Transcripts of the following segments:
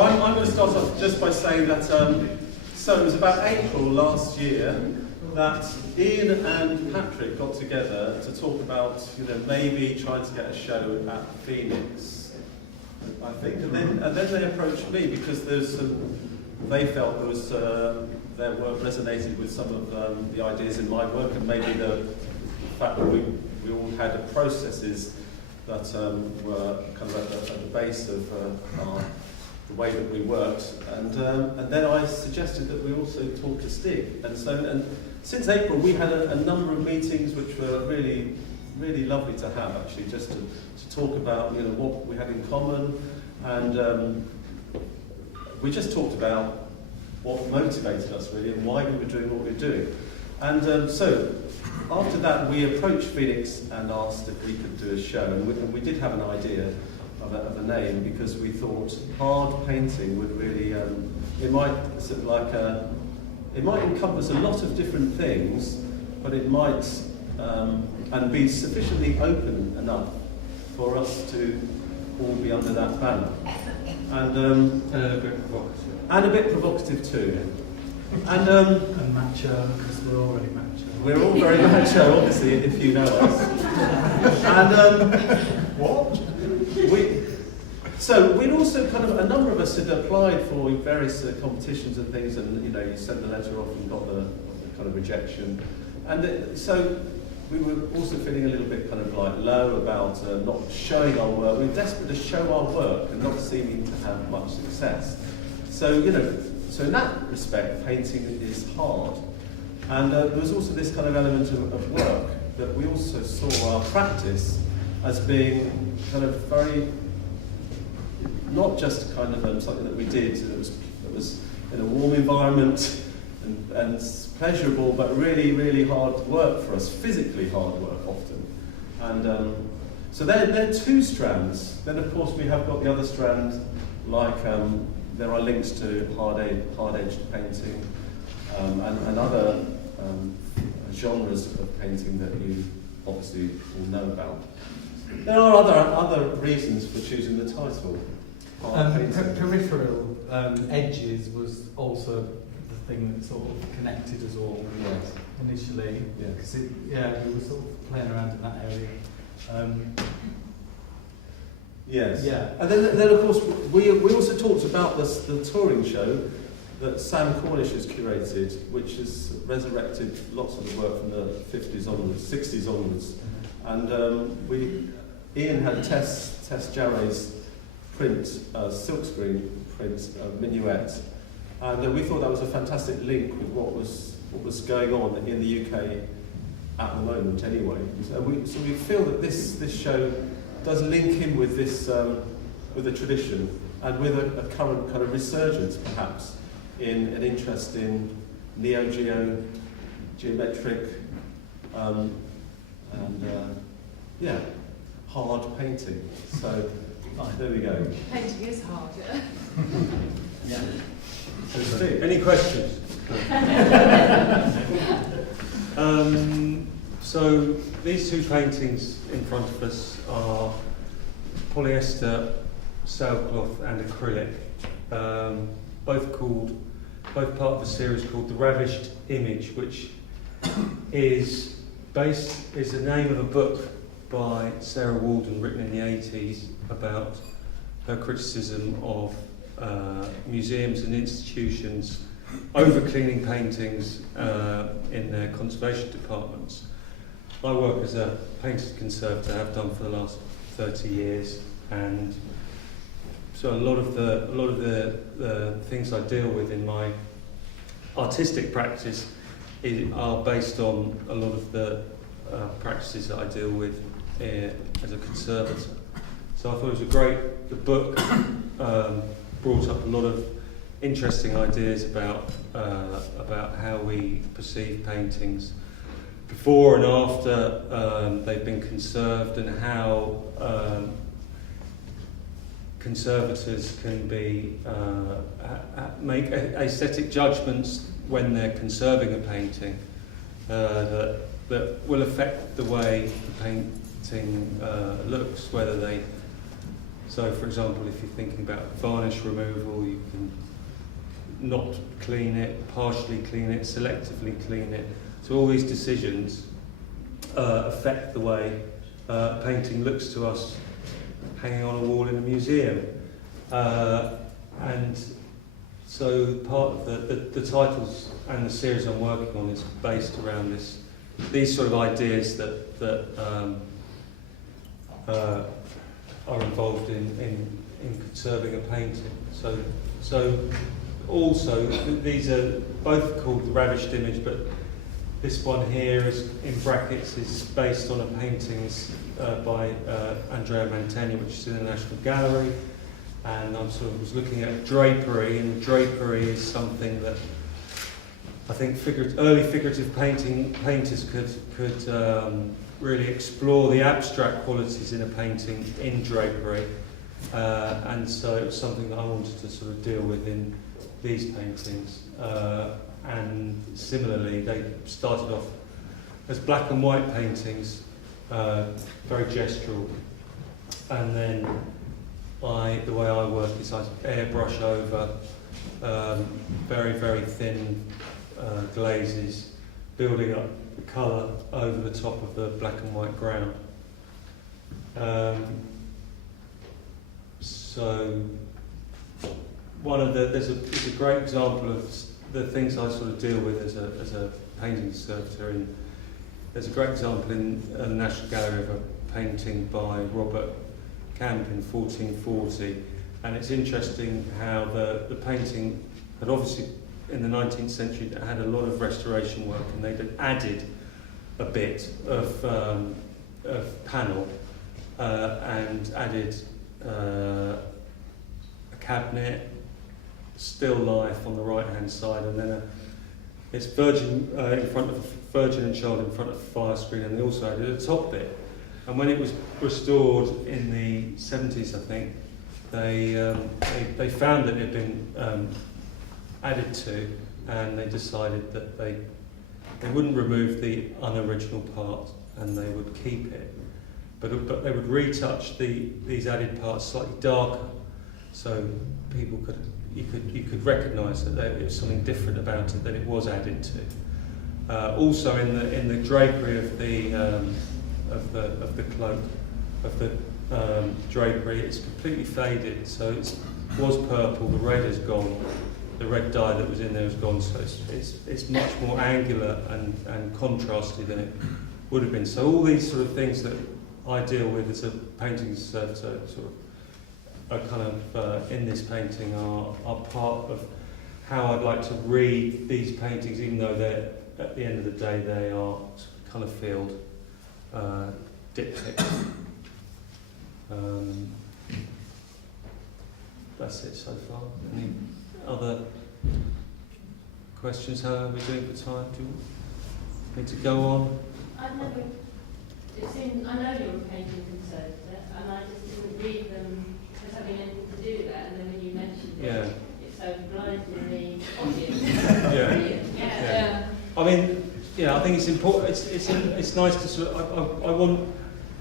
So I'm going to start off just by saying that, so it was about April last year that Ian and Patrick got together to talk about, maybe trying to get a show at Phoenix, I think. And then they approached me because they felt their work resonated with some of the ideas in my work, and maybe the fact that we all had processes that were kind of at the base of the way that we worked, and then I suggested that we also talk to Stig, and since April we had a number of meetings which were really, really lovely to have, actually, just to talk about what we had in common, and we just talked about what motivated us really and why we were doing what we were doing, and so after that we approached Phoenix and asked if we could do a show, and we did have an idea of a name, because we thought hard painting would really, it might encompass a lot of different things, but it might, and be sufficiently open enough for us to all be under that banner. And a bit provocative too. And macho, because we're already macho. We're all very macho, obviously, if you know us. And what? So we'd also a number of us had applied for various competitions and things, and you sent the letter off and got the kind of rejection, and so we were also feeling a little bit low about not showing our work. We were desperate to show our work and not seeming to have much success. So so in that respect, painting is hard, and there was also this kind of element of work that we also saw our practice as being very, not just something that we did that was in a warm environment and pleasurable, but really, really hard work for us, physically hard work often. And so there are two strands. Then of course we have got the other strand, like there are links to hard-edged painting and other genres of painting that you obviously all know about. There are other reasons for choosing the title. Peripheral edges was also the thing that sort of connected us all initially. Because we were sort of playing around in that area. Yes. Yeah. And then of course we also talked about the touring show that Sam Cornish has curated, which has resurrected lots of the work from the 50s onwards, 60s onwards. And Ian had Tess Jarrett's print, silkscreen print, Minuet, and we thought that was a fantastic link with what was going on in the UK at the moment anyway. So we feel that this show does link in with this with the tradition and with a current kind of resurgence perhaps in an interest in neo-geo, geometric, hard painting. So there we go. Painting is hard, Yeah. So Steve, Any questions? So these two paintings in front of us are polyester, sailcloth and acrylic, both part of a series called The Ravished Image, which is the name of a book by Sarah Walden written in the 80s about her criticism of museums and institutions over-cleaning paintings in their conservation departments. I work as a painter conservator, have done for the last 30 years, and so a lot of the things I deal with in my artistic practice are based on a lot of the practices that I deal with as a conservator. So I thought it was the book brought up a lot of interesting ideas about how we perceive paintings before and after they've been conserved, and how conservators can make aesthetic judgments when they're conserving a painting that will affect the way the painting looks, whether they So, for example, if you're thinking about varnish removal, you can not clean it, partially clean it, selectively clean it. So all these decisions affect the way painting looks to us hanging on a wall in a museum. And so part of the titles and the series I'm working on is based around these sort of ideas that are involved in conserving a painting. So also these are both called the Ravished Image, but this one here is in brackets is based on a painting by Andrea Mantegna, which is in the National Gallery. And I was looking at drapery, and drapery is something that I think early figurative painters could really explore the abstract qualities in a painting in drapery, and so it was something that I wanted to sort of deal with in these paintings. And similarly, they started off as black and white paintings, very gestural, and then the way I work is I airbrush over very, very thin glazes, building up the colour over the top of the black and white ground. So there's a great example of the things I sort of deal with as a painting conservator. And there's a great example in the National Gallery of a painting by Robert Camp in 1440, and it's interesting how the painting had obviously in the 19th century had a lot of restoration work, and they'd added a bit of panel and added a cabinet, still life on the right hand side, and then it's Virgin in front of Virgin and Child in front of the fire screen, and they also added a top bit. And when it was restored in the 70s, I think, they found that it had been added to, and they decided that they wouldn't remove the unoriginal part, and they would keep it, but they would retouch these added parts slightly darker, so you could recognise that there was something different about it that it was added to. Also in the drapery of the cloak, of the drapery, it's completely faded, so it was purple, the red is gone, the red dye that was in there is gone, so it's much more angular and contrasty than it would have been. So all these sort of things that I deal with as a painting conservator sort of are kind of in this painting are part of how I'd like to read these paintings, even though they're, at the end of the day, they are kind of field diptychs. That's it so far. Any other questions? How are we doing for time? Do you need to go on? It seems, I know you're a painting conservator, and I just didn't read them as having anything to do with that, and then when you mentioned it, it's so blindingly obvious. Yeah. I mean, I think it's important. It's nice to sort of. I want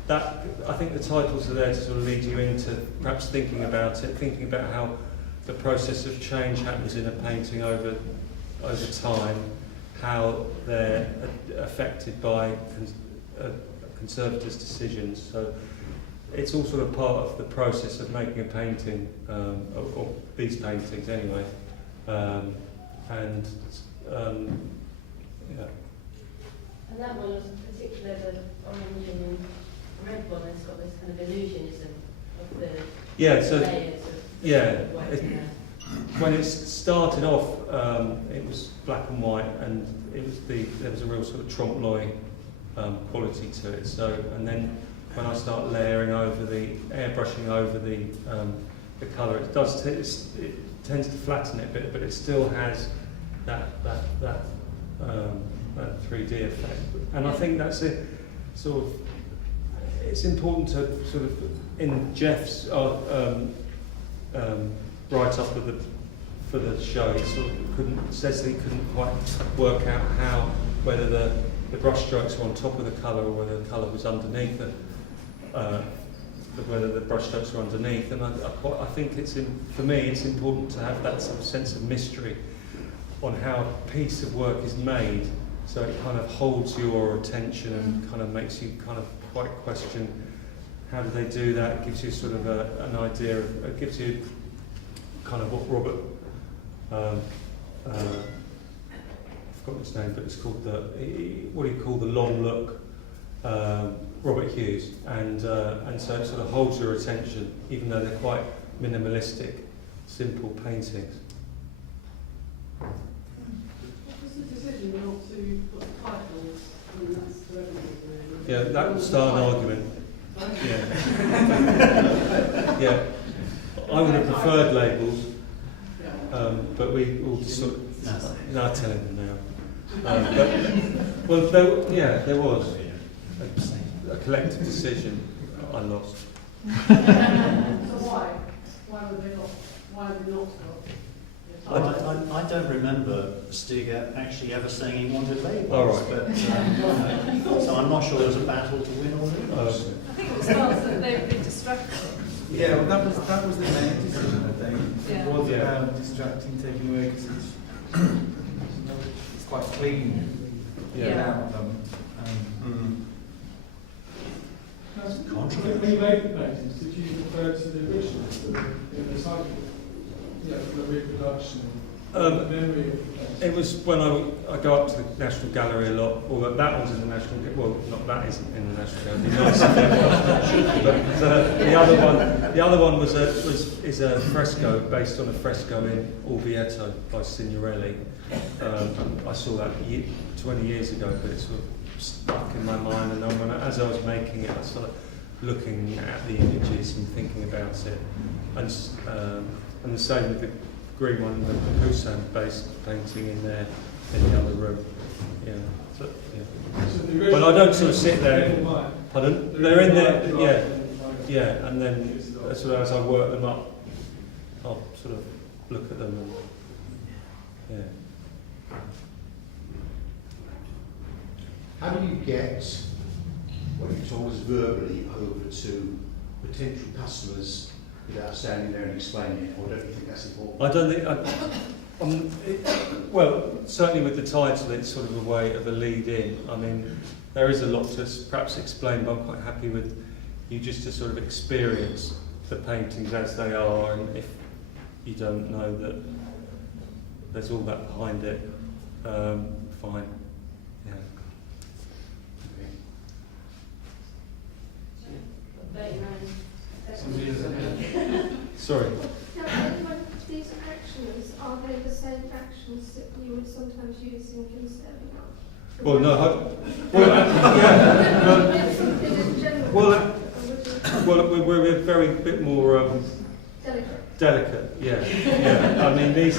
that. I think the titles are there to sort of lead you into perhaps thinking about it, thinking about how the process of change happens in a painting over time, how they're affected by conservators' decisions. So it's all sort of part of the process of making a painting, or these paintings anyway. And that one was particularly the orange and red one has got this kind of illusionism of the layers of when it started off, it was black and white, and there was a real sort of trompe l'oeil quality to it. So, and then when I start layering over airbrushing over the colour, it tends to flatten it a bit, but it still has that 3D effect. And I think that's it. Sort of, it's important to sort of in Jeff's write up for the show. He sort of says that he couldn't quite work out whether the brush strokes were on top of the colour or whether the colour was underneath the whether the brushstrokes are underneath. And I think for me it's important to have that sort of sense of mystery on how a piece of work is made, so it kind of holds your attention and kind of makes you kind of quite question how do they do that. It gives you sort of an idea of, it gives you kind of what Robert I've forgotten his name, but it's called what do you call the long look, Robert Hughes, and so it sort of holds your attention even though they're quite minimalistic, simple paintings. Decision not to put titles, I mean, that's for everything, really. Yeah, that would start an argument. Yeah. Yeah. I would have preferred labels, but we all sort of, no, I'm telling them now. There was a collective decision I lost. So why? Why would they not? Why have they not got? I don't remember Stig actually ever saying he wanted labels, All right. but so I'm not sure there was a battle to win or lose. I think it was felt that they would be distracting. Yeah, well, that was the main decision, I think. Yeah. It was about distracting, taking away, because it's quite clean without them. Controversial. When you made the paintings, did you refer to the originals that were in the cycle? Yeah, the reproduction, the memory of the place. It was when I go up to the National Gallery a lot, although that one's in the National Gallery, well, not that isn't in the National Gallery, but the other one is a fresco based on a fresco in Orvieto by Signorelli. I saw that 20 years ago, but it sort of stuck in my mind, and then as I was making it, I started looking at the images and thinking about it, and the same with the green one, the Poussin-based painting in there, in the other room. Yeah. So, yeah. So the But I don't sort of sit there. original- Pardon? They're in there. Yeah. Yeah. And then sort of as I work them up, I'll sort of look at them and yeah. How do you get what you told us verbally over to potential customers without standing there and explaining it, or don't you think that's important? I don't think. Well, certainly with the title, it's sort of a way of a lead in. I mean, there is a lot to perhaps explain, but I'm quite happy with you just to sort of experience the paintings as they are, and if you don't know that there's all that behind it, fine. Yeah. Sorry. These actions, are they the same actions that you would sometimes use in conserving art? Well, no. We're very bit more delicate. Yeah. I mean, these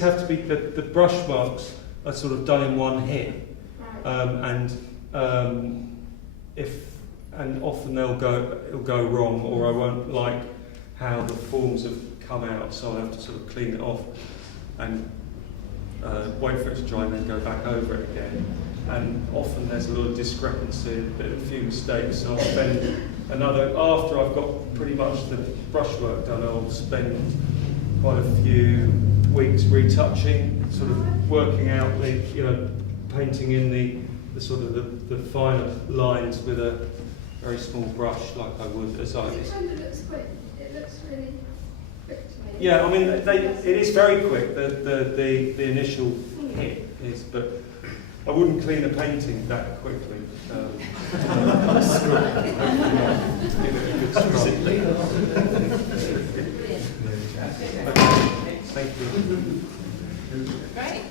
have to be the brush marks are sort of done in one hit, and often it'll go wrong, or I won't like how the forms have come out, so I have to sort of clean it off and wait for it to dry and then go back over it again. And often there's a lot of discrepancy, a few mistakes, so I'll spend after I've got pretty much the brushwork done, I'll spend quite a few weeks retouching, sort of working out painting in the sort of the finer lines with a very small brush, like I would as I. It looks really quick to me. Yeah, I mean, it is very quick. The initial hit is, but I wouldn't clean a painting that quickly. Give it a good scrub. Okay, thank you. Great.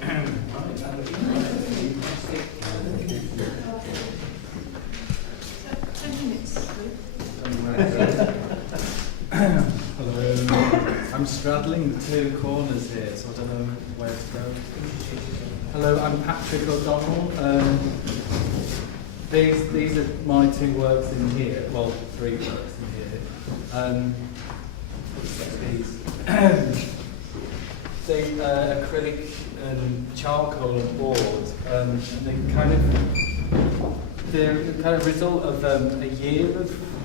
So, 10 minutes. Hello. I'm straddling the two corners here, so I don't know where to go. Hello, I'm Patrick O'Donnell. These are my two works in here. Well, three works in here. These acrylic and charcoal and board, and they're kind of result of a year of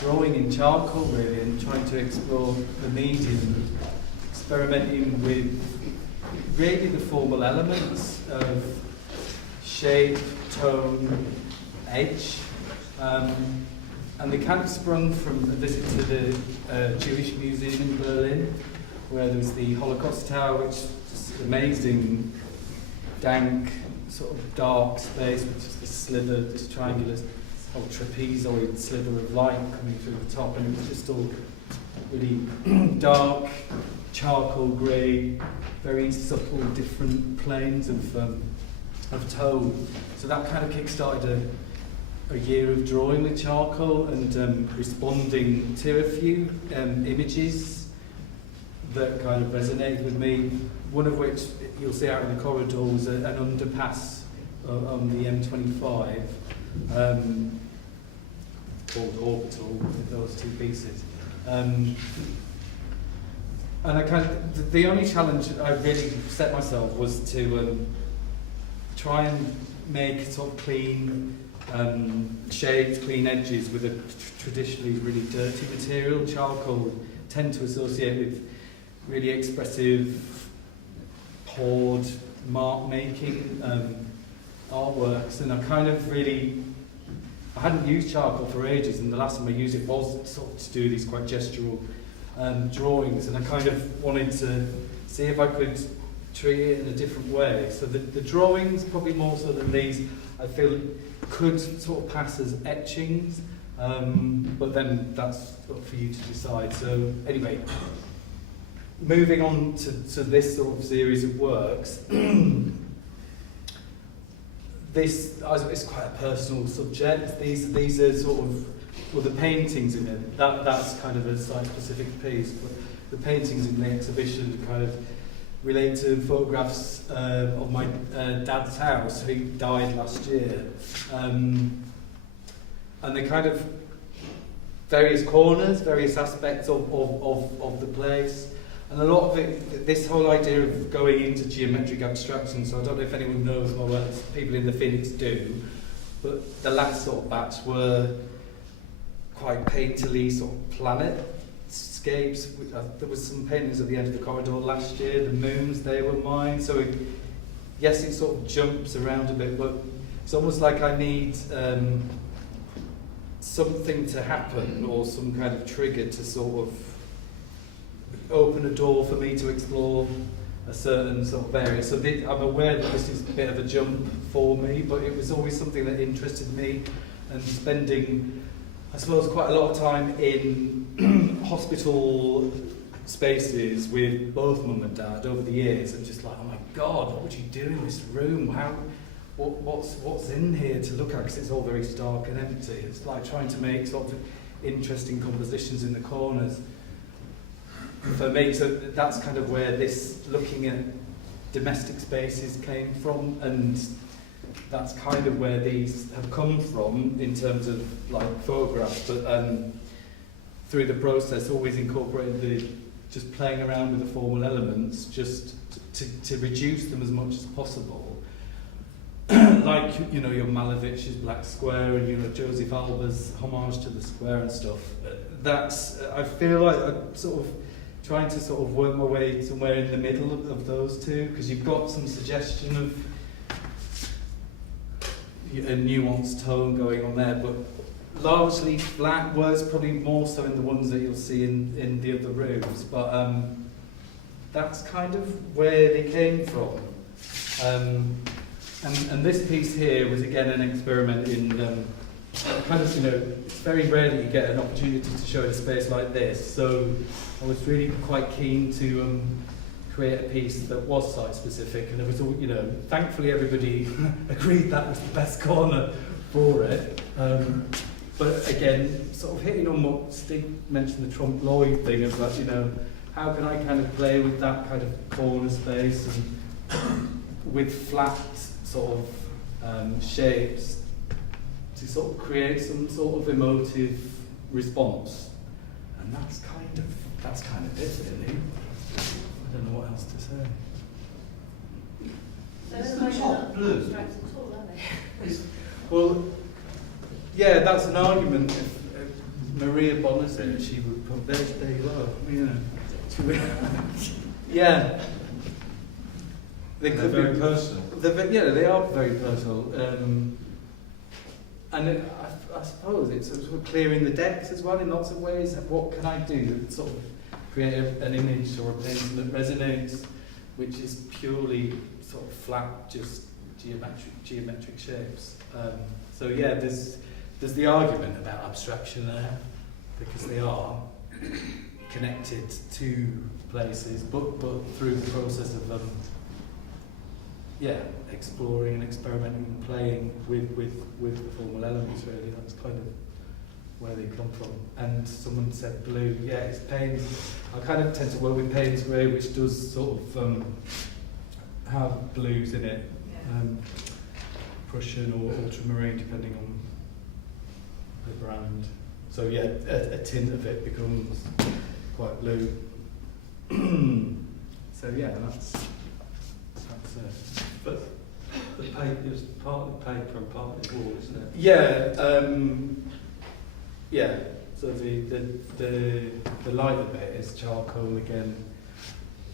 drawing in charcoal really, and trying to explore the medium, experimenting with really the formal elements of shape, tone, edge. And they kind of sprung from a visit to the Jewish Museum in Berlin, where there was the Holocaust Tower, which is amazing, dank, sort of dark space, which is this sliver, this triangular or trapezoid sliver of light coming through the top, and it was just all really dark, charcoal grey, very subtle, different planes of tone. So that kind of kick-started a year of drawing with charcoal and responding to a few images that kind of resonated with me. One of which you'll see out in the corridor was an underpass on the M25 called Orbital, with those two pieces. And I kind of, the only challenge I really set myself was to try and make sort of clean shades, clean edges with a traditionally really dirty material. Charcoal tend to associate with really expressive, poured, mark-making artworks, and I hadn't used charcoal for ages, and the last time I used it was sort of to do these quite gestural drawings, and I kind of wanted to see if I could treat it in a different way. So the drawings, probably more so than these, I feel could sort of pass as etchings, but then that's up for you to decide. So anyway, moving on to this sort of series of works, this is quite a personal subject. These are sort of, well, the paintings in it, that's kind of a site-specific piece, but the paintings in the exhibition kind of relate to photographs of my dad's house, who died last year. And they kind of various corners, various aspects of the place. And a lot of it, this whole idea of going into geometric abstraction, so I don't know if anyone knows my work, people in the Phoenix do, but the last sort of batch were quite painterly sort of planetscapes. There was some paintings at the end of the corridor last year, the moons, they were mine. So yes, it sort of jumps around a bit, but it's almost like I need something to happen, or some kind of trigger to sort of open a door for me to explore a certain sort of area. So I'm aware that this is a bit of a jump for me, but it was always something that interested me, and spending, I suppose, quite a lot of time in hospital spaces with both mum and dad over the years. I'm just like, oh my God, what would you do in this room? What's in here to look at? Because it's all very stark and empty. It's like trying to make sort of interesting compositions in the corners. For me, so that's kind of where this looking at domestic spaces came from, and that's kind of where these have come from in terms of like photographs, but through the process always incorporating just playing around with the formal elements, just to reduce them as much as possible. Like, you know, your Malevich's Black Square, and, you know, Joseph Alba's homage to the square and stuff. That's, I feel like I'm sort of trying to sort of work my way somewhere in the middle of those two, because you've got some suggestion of a nuanced tone going on there, but largely flat words, probably more so in the ones that you'll see in the other rooms, but that's kind of where they came from. And this piece here was again an experiment in kind of, you know, it's very rare that you get an opportunity to show in a space like this, so I was really quite keen to create a piece that was site specific, and it was all, you know, thankfully everybody agreed that was the best corner for it. But again, sort of hitting on what Stig mentioned, the Trompe l'oeil thing of that, you know, how can I kind of play with that kind of corner space and with flat sort of shapes to sort of create some sort of emotive response. And that's kind of it really. I don't know what else to say. So Is they're the top not blue? abstract at all, are they? Well, yeah, that's an argument. Maria Bonazet, she would put, there you are, you know. She would, yeah. They They're could very be personal. Yeah, they are very personal. And I suppose it's sort of clearing the decks as well in lots of ways. What can I do to sort of create an image or a painting that resonates, which is purely sort of flat, just geometric shapes. So yeah, there's the argument about abstraction there, because they are connected to places, but through the process of exploring and experimenting and playing with the formal elements, really. That's kind of where they come from. And someone said blue. Yeah, it's Payne's. I kind of tend to work with Payne's grey, which does sort of have blues in it. Prussian or ultramarine, depending on the brand. So yeah, a tint of it becomes quite blue. So yeah, that's it. But the paper is partly paper and partly wool, isn't it? Yeah, yeah. So the lighter bit is charcoal again.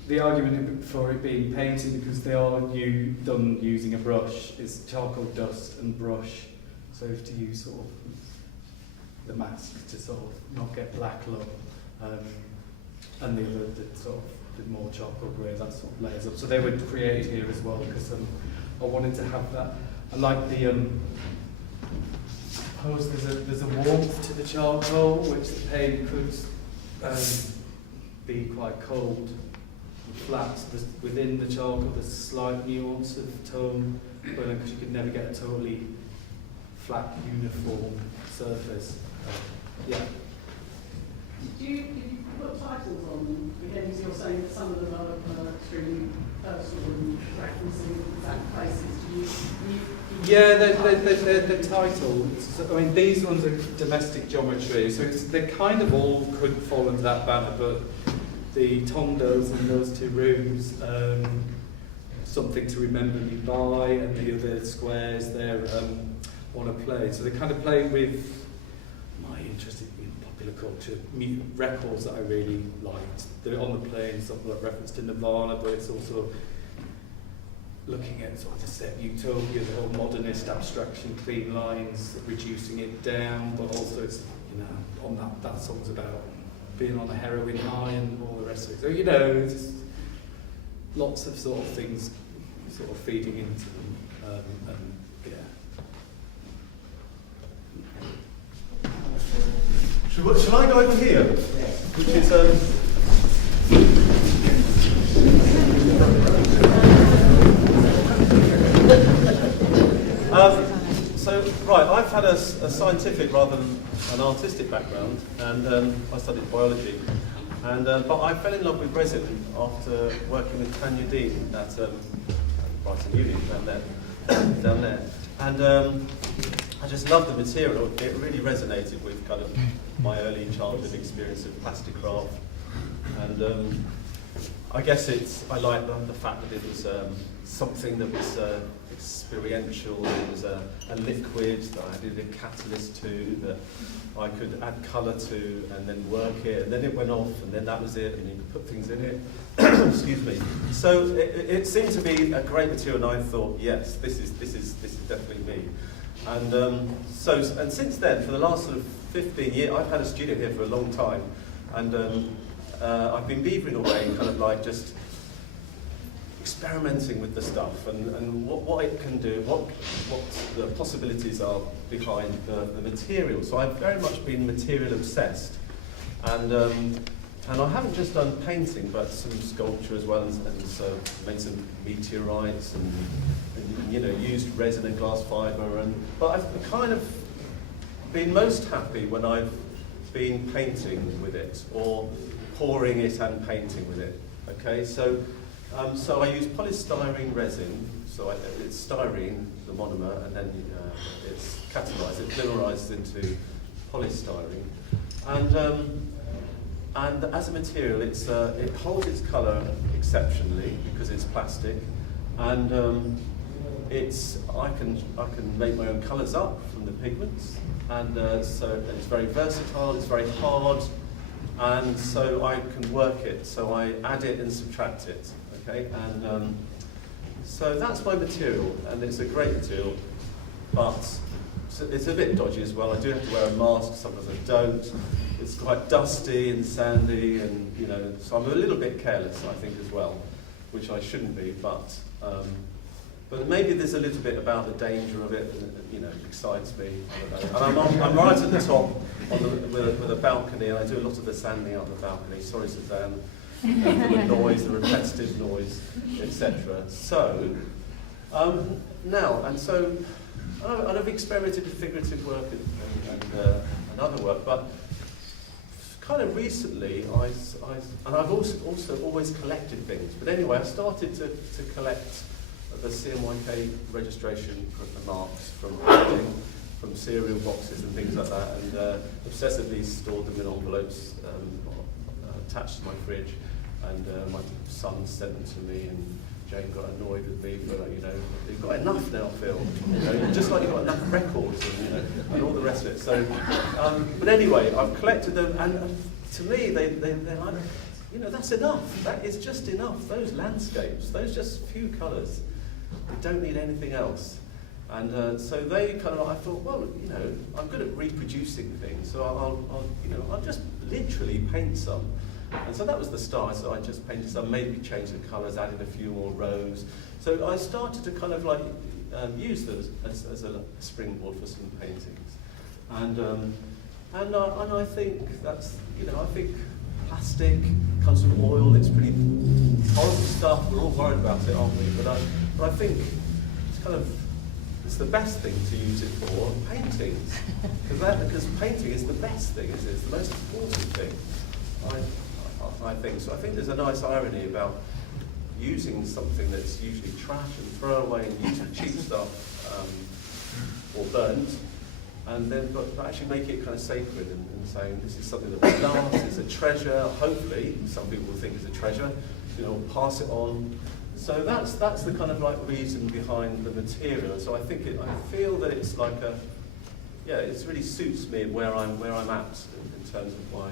The argument for it being painted, because they are done using a brush, is charcoal dust and brush. So you have to use sort of the mask to sort of not get black look, and the other the sort of the more charcoal grey, that sort of layers up. So they were created here as well, because I wanted to have that. I like the I suppose there's a warmth to the charcoal, which the paint could be quite cold and flat. Within the charcoal there's a slight nuance of tone, but because you could never get a totally flat, uniform surface. Yeah. Did you put titles on them? Again, because you're saying that some of them are extremely personal and referencing exact places. Yeah, they're titles. I mean, these ones are domestic geometry, so they kind of all could fall into that banner, but the tondos in those two rooms, something to remember me by, and the other squares there on a plane. So they kind of play with my interest in popular culture, records that I really liked. They're on the plane, something like reference to Nirvana, but it's also looking at sort of the set utopia, the whole modernist abstraction, clean lines, reducing it down, but also it's, you know, on that song's about being on a heroin high and all the rest of it. So, you know, just lots of sort of things sort of feeding into them, and yeah. Shall I go over here? Which is so right, I've had a scientific rather than an artistic background, and I studied biology, and but I fell in love with resin after working with Tanya Dean at Brighton Uni down there, and I just loved the material. It really resonated with kind of my early childhood experience of plastic craft, and I guess I like the fact that it was something that was experiential. It was a liquid that I added a catalyst to, that I could add colour to and then work it, and then it went off, and then that was it, and you could put things in it. Excuse me. So it seemed to be a great material, and I thought, yes, this is definitely me. And since then, for the last sort of 15 years, I've had a studio here for a long time, and I've been beavering away, kind of like just experimenting with the stuff and what it can do, what the possibilities are behind the material. So I've very much been material obsessed, and I haven't just done painting, but some sculpture as well, and so made some meteorites and you know, used resin and glass fibre, but I've kind of been most happy when I've been painting with it, or pouring it and painting with it. Okay, so I use polystyrene resin. So it's styrene, the monomer, and then it's catalysed. It polymerizes into polystyrene, and as a material, it holds its colour exceptionally because it's plastic, and I can make my own colours up from the pigments, and so it's very versatile. It's very hard, and so I can work it. So I add it and subtract it. Okay, and so that's my material, and it's a great material, but it's a bit dodgy as well. I do have to wear a mask. Sometimes I don't. It's quite dusty and sandy, and so I'm a little bit careless, I think, as well, which I shouldn't be. But maybe there's a little bit about the danger of it that excites me. I don't know. And I'm right at the top with a balcony, and I do a lot of the sanding out the balcony. Sorry, Suzanne. The noise, the repetitive noise, etc. So now, and I've experimented with figurative work and other work, but kind of recently, and I've also always collected things. But anyway, I started to collect the CMYK registration marks from cereal boxes and things like that, and obsessively stored them in envelopes attached to my fridge. And my son sent them to me, and Jane got annoyed with me for, you've got enough now, Phil. Just like you've got enough records and all the rest of it. So, but anyway, I've collected them, and to me, they're like, that's enough. That is just enough. Those landscapes, those just few colours, they don't need anything else. And so they kind of, I thought, well, I'm good at reproducing things, so I'll just literally paint some. And so that was the start. So I just painted some, maybe changed the colours, added a few more rows. So I started to kind of use those as a springboard for some paintings. And I think that's, I think plastic comes from oil. It's pretty horrible stuff. We're all worried about it, aren't we? But I think it's the best thing to use it for, paintings. Because painting is the best thing, isn't it? It's the most important thing. I think so. I think there's a nice irony about using something that's usually trash and throw away and use the cheap stuff or burnt, and then but actually make it kind of sacred and saying this is something that will last, it's a treasure. Hopefully, some people will think it's a treasure. Pass it on. So that's the kind of reason behind the material. So I feel that it's it really suits me where I'm at in terms of my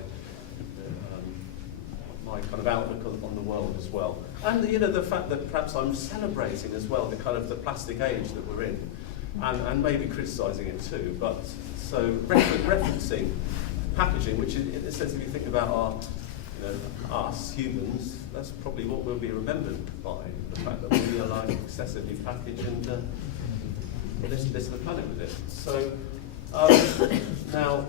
kind of outlook on the world as well. And the fact that perhaps I'm celebrating as well the kind of the plastic age that we're in, and maybe criticising it too. But so referencing packaging, which in a sense, if you think about us humans, that's probably what we'll be remembered by, the fact that we are excessively packaged and listen to the planet with it. So now,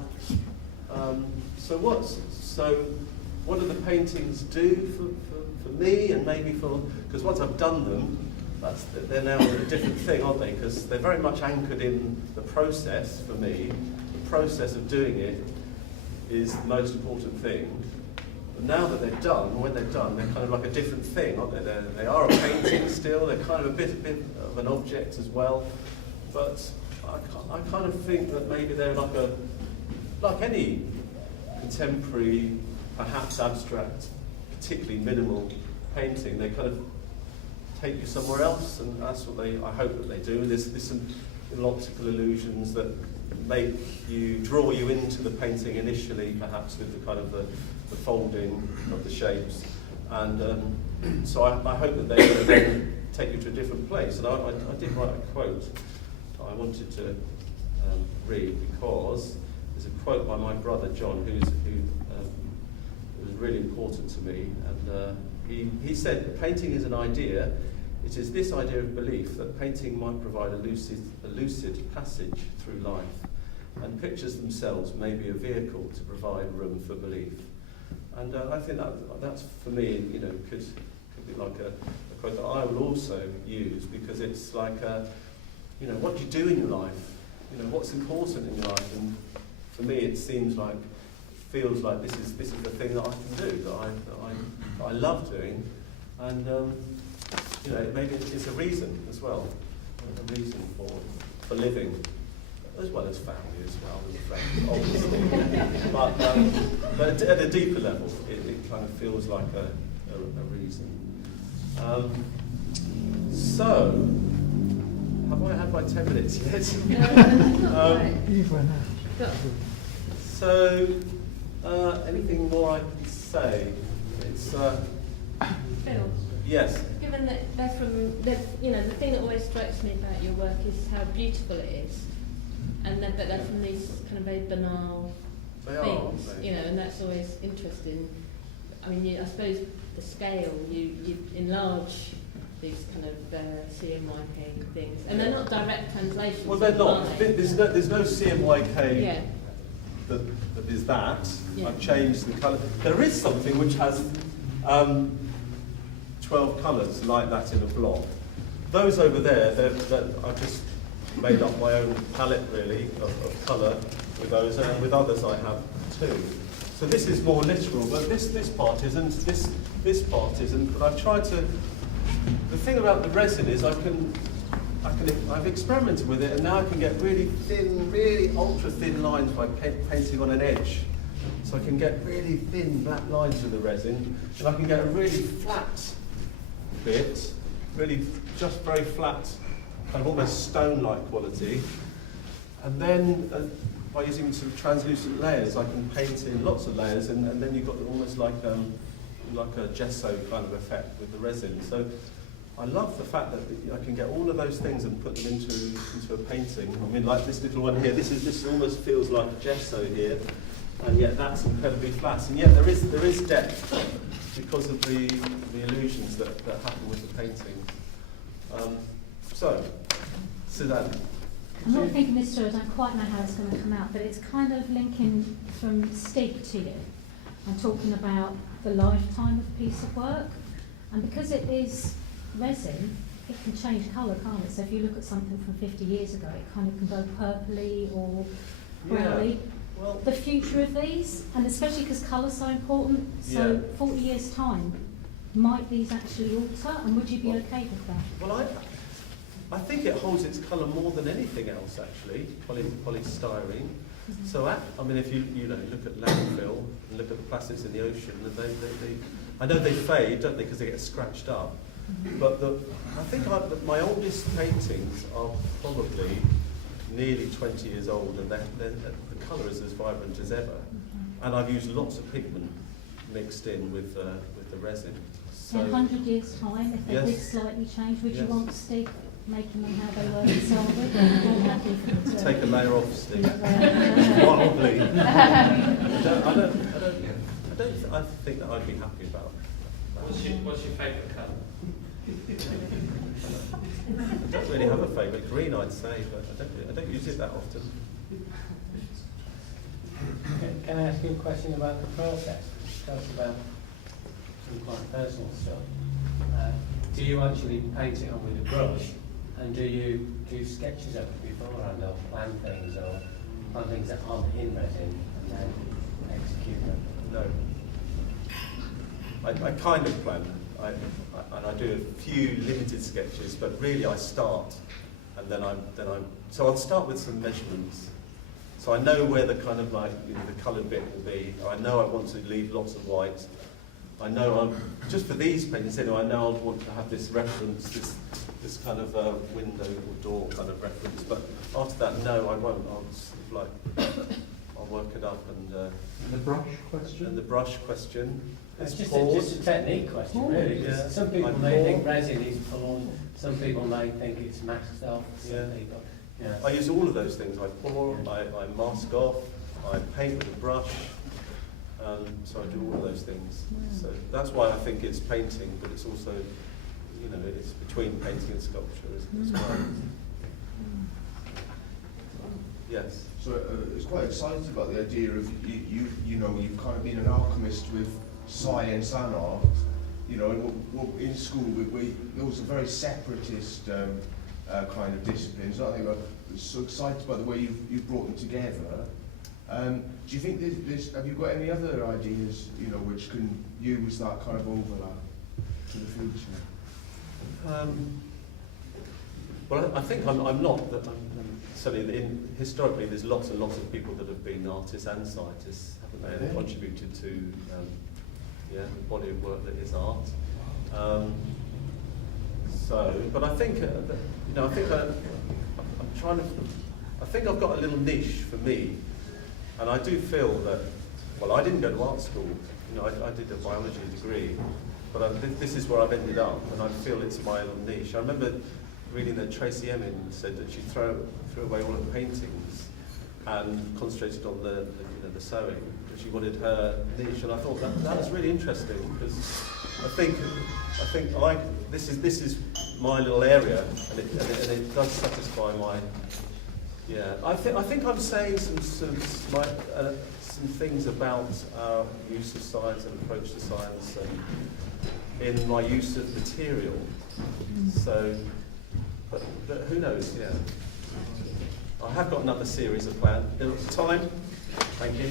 what do the paintings do for me, and maybe because once I've done them, they're now a different thing, aren't they? Because they're very much anchored in the process for me. The process of doing it is the most important thing. But now that they're done, when they're done, they're kind of like a different thing, aren't they? They are a painting still. They're kind of a bit of an object as well. But I kind of think that maybe they're like any contemporary, perhaps abstract, particularly minimal painting. They kind of take you somewhere else, and that's what I hope that they do. There's some optical illusions that draw you into the painting initially, perhaps with the kind of the folding of the shapes, and so I hope that they're going to then take you to a different place. And I did write a quote I wanted to read, because there's a quote by my brother John, who was really important to me, and he said, "Painting is an idea. It is this idea of belief that painting might provide a lucid passage through life, and pictures themselves may be a vehicle to provide room for belief." And I think that's for me, could be like a quote that I will also use, because it's like, what do you do in your life? What's important in your life? And for me, it feels like this is the thing that I can do, that I love doing, and maybe it's a reason as well, a reason for living, as well as family as well, with friends, obviously. But at a deeper level, it kind of feels like a reason. So have I had my 10 minutes yet? You've run out. So, anything more I can say? It's, Phil, yes. given that they're from, the thing that always strikes me about your work is how beautiful it is, and but they're from these kind of very banal They are, things, aren't they? and that's always interesting. I mean, I suppose the scale, you enlarge these kind of CMYK things, and they're not direct translations. Well, they're not. are they? There's no CMYK Yeah. that is that. Yeah. I've changed the colour. There is something which has 12 colours like that in a block. Those over there, I've just made up my own palette really of colour with those, and with others I have too. So this is more literal, but this part isn't. This part isn't. But I've tried to. The thing about the resin is I've experimented with it, and now I can get really thin, really ultra thin lines by painting on an edge. So I can get really thin black lines with the resin, and I can get a really flat bit, really just very flat, kind of almost stone-like quality. And then by using some translucent layers, I can paint in lots of layers, and then you've got almost like a gesso kind of effect with the resin. So I love the fact that I can get all of those things and put them into a painting. I mean, like this little one here. This almost feels like gesso here, and yet that's incredibly flat. And yet there is depth because of the illusions that happen with the painting. So, Suzanne. I'm not thinking this through, I don't quite know how it's going to come out, but it's kind of linking from Stig to you. I'm talking about the lifetime of a piece of work, and because it is resin, it can change colour, can't it? So if you look at something from 50 years ago, it kind of can go purpley or browny. Yeah. Well, the future of these, and especially because colour's so important, so Yeah. 40 years' time, might these actually alter, and would you be okay with that? Well, I think it holds its colour more than anything else, actually, polystyrene. So, I mean, if you look at landfill and look at the plastics in the ocean, I know they fade, don't they, because they get scratched up. But I think my oldest paintings are probably nearly 20 years old, and the colour is as vibrant as ever. And I've used lots of pigment mixed in with the resin. So, In 100 years' time, if they Yes. did slightly change, would you Yes. want Stig making them how they were to start with? Or are you happy for them to take a layer off, Steve. Yeah. Probably. I think that I'd be happy about that. What's your favourite colour? I don't really have a favourite. Green, I'd say, but I don't use it that often. Can I ask you a question about the process? Talk about some quite personal stuff. Do you actually paint it on with a brush, and do you do sketches of it beforehand, or plan things, or plan things that aren't in resin, and then execute them? No. I kind of plan, and I do a few limited sketches, but really I start, and then I'm. So I'll start with some measurements. So I know where the kind of like the coloured bit will be. I know I want to leave lots of white. I know just for these paintings, I know I want to have this reference, this kind of window or door kind of reference. But after that, no, I won't. I'll sort of I'll work it up and. The brush question? And the brush question. It's just a technique question, really. Yeah. Some people may think resin is full, some people may think it's masked off, some people. Yeah. I use all of those things. I pour, I mask off, I paint with a brush. So I do all of those things. So that's why I think it's painting, but it's also, it's between painting and sculpture as well. Yes. So I was quite excited about the idea of you've kind of been an alchemist with science and art. And in school those are very separatist kind of disciplines. I think I was so excited by the way you've brought them together. Do you think have you got any other ideas, which can use that kind of overlap for the future? Well, I think I'm not. Certainly, historically, there's lots and lots of people that have been artists and scientists, haven't they, and contributed to the body of work that is art. so. But I think, I think I've got a little niche for me, and I do feel that. Well, I didn't go to art school. I did a biology degree, but this is where I've ended up, and I feel it's my little niche. I remember reading that Tracy Emin said that she threw away all her paintings and concentrated on the sewing, because she wanted her niche, and I thought that was really interesting, because I think I like this is my little area, and it does satisfy my. Yeah, I think I'm saying some things about our use of science and approach to science, and in my use of material. So, but who knows? Yeah, I have got another series of planned. Time. Thank you.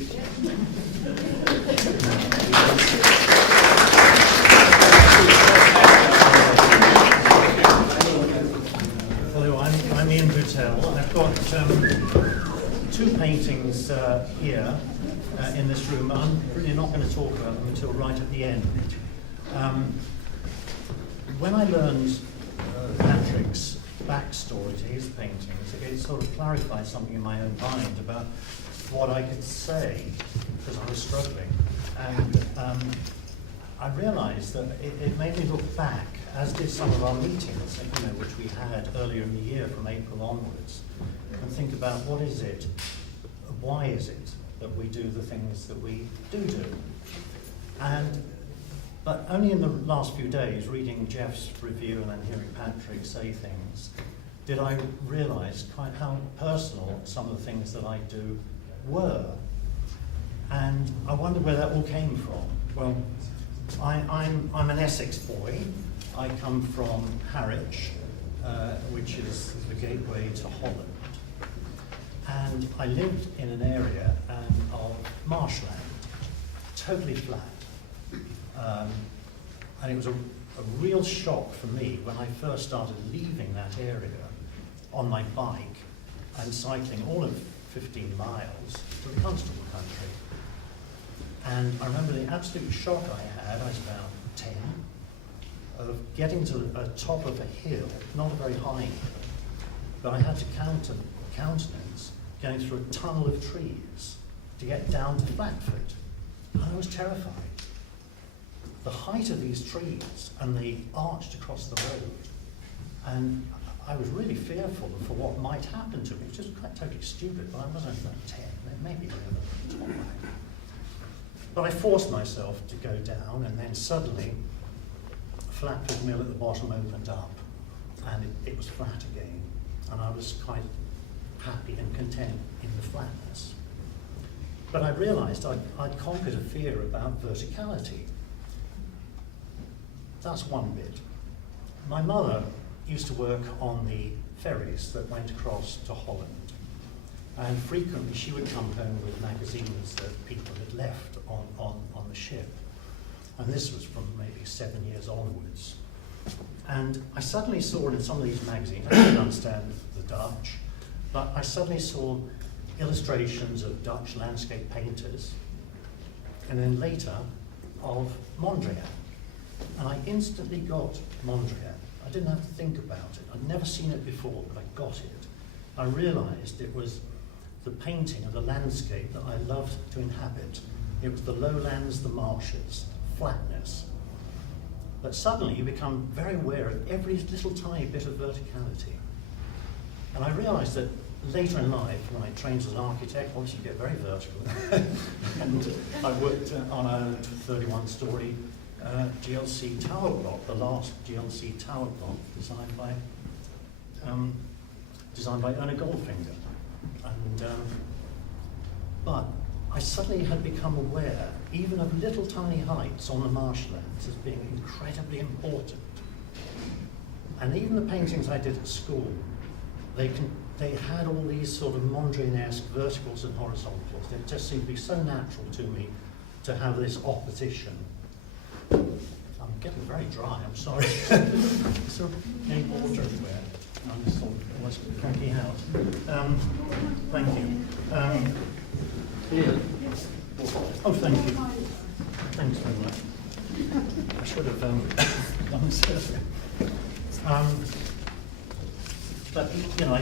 Hello, I'm Ian Boutel. I've got two paintings here in this room. I'm really not going to talk about them until right at the end. When I learned Patrick's backstory to his paintings, it sort of clarified something in my own mind about what I could say, because I was struggling. And I realised that it made me look back, as did some of our meetings, which we had earlier in the year from April onwards, and think about what is it, why is it that we do the things that we do. But only in the last few days, reading Jeff's review and then hearing Patrick say things, did I realise quite how personal some of the things that I do were. And I wondered where that all came from. Well, I'm an Essex boy. I come from Harwich, which is the gateway to Holland. And I lived in an area of marshland, totally flat. And it was a real shock for me when I first started leaving that area on my bike and cycling all of 15 miles to the Constable country. And I remember the absolute shock I had, I was about 10, of getting to the top of a hill, not a very high hill, but I had to countenance going through a tunnel of trees to get down to Flatfoot. And I was terrified. The height of these trees, and they arched across the road. And I was really fearful for what might happen to me, which is quite totally stupid, but I was only about 10, maybe really. But I forced myself to go down, and then suddenly Flatfoot Mill at the bottom opened up, and it was flat again. And I was quite happy and content in the flatness. But I realised I'd conquered a fear about verticality. That's one bit. My mother used to work on the ferries that went across to Holland. And frequently she would come home with magazines that people had left on the ship. And this was from maybe 7 years onwards. And I suddenly saw in some of these magazines, I didn't understand the Dutch, but I suddenly saw illustrations of Dutch landscape painters, and then later of Mondrian. And I instantly got Mondrian. I didn't have to think about it. I'd never seen it before, but I got it. I realised it was the painting of the landscape that I loved to inhabit. It was the lowlands, the marshes, flatness. But suddenly you become very aware of every little tiny bit of verticality. And I realised that later in life, when I trained as an architect, obviously you get very vertical. And I worked on a 31-storey GLC tower block, the last GLC tower block designed by Erna Goldfinger. And but I suddenly had become aware even of little tiny heights on the marshlands as being incredibly important. And even the paintings I did at school, they had all these sort of Mondrian-esque verticals and horizontals. They just seemed to be so natural to me to have this opposition. I'm getting very dry, I'm sorry. Is there any water everywhere? I'm just sort of almost cranky out. Thank you. Oh, thank you. Thanks very much. I should have done this earlier. But, you know,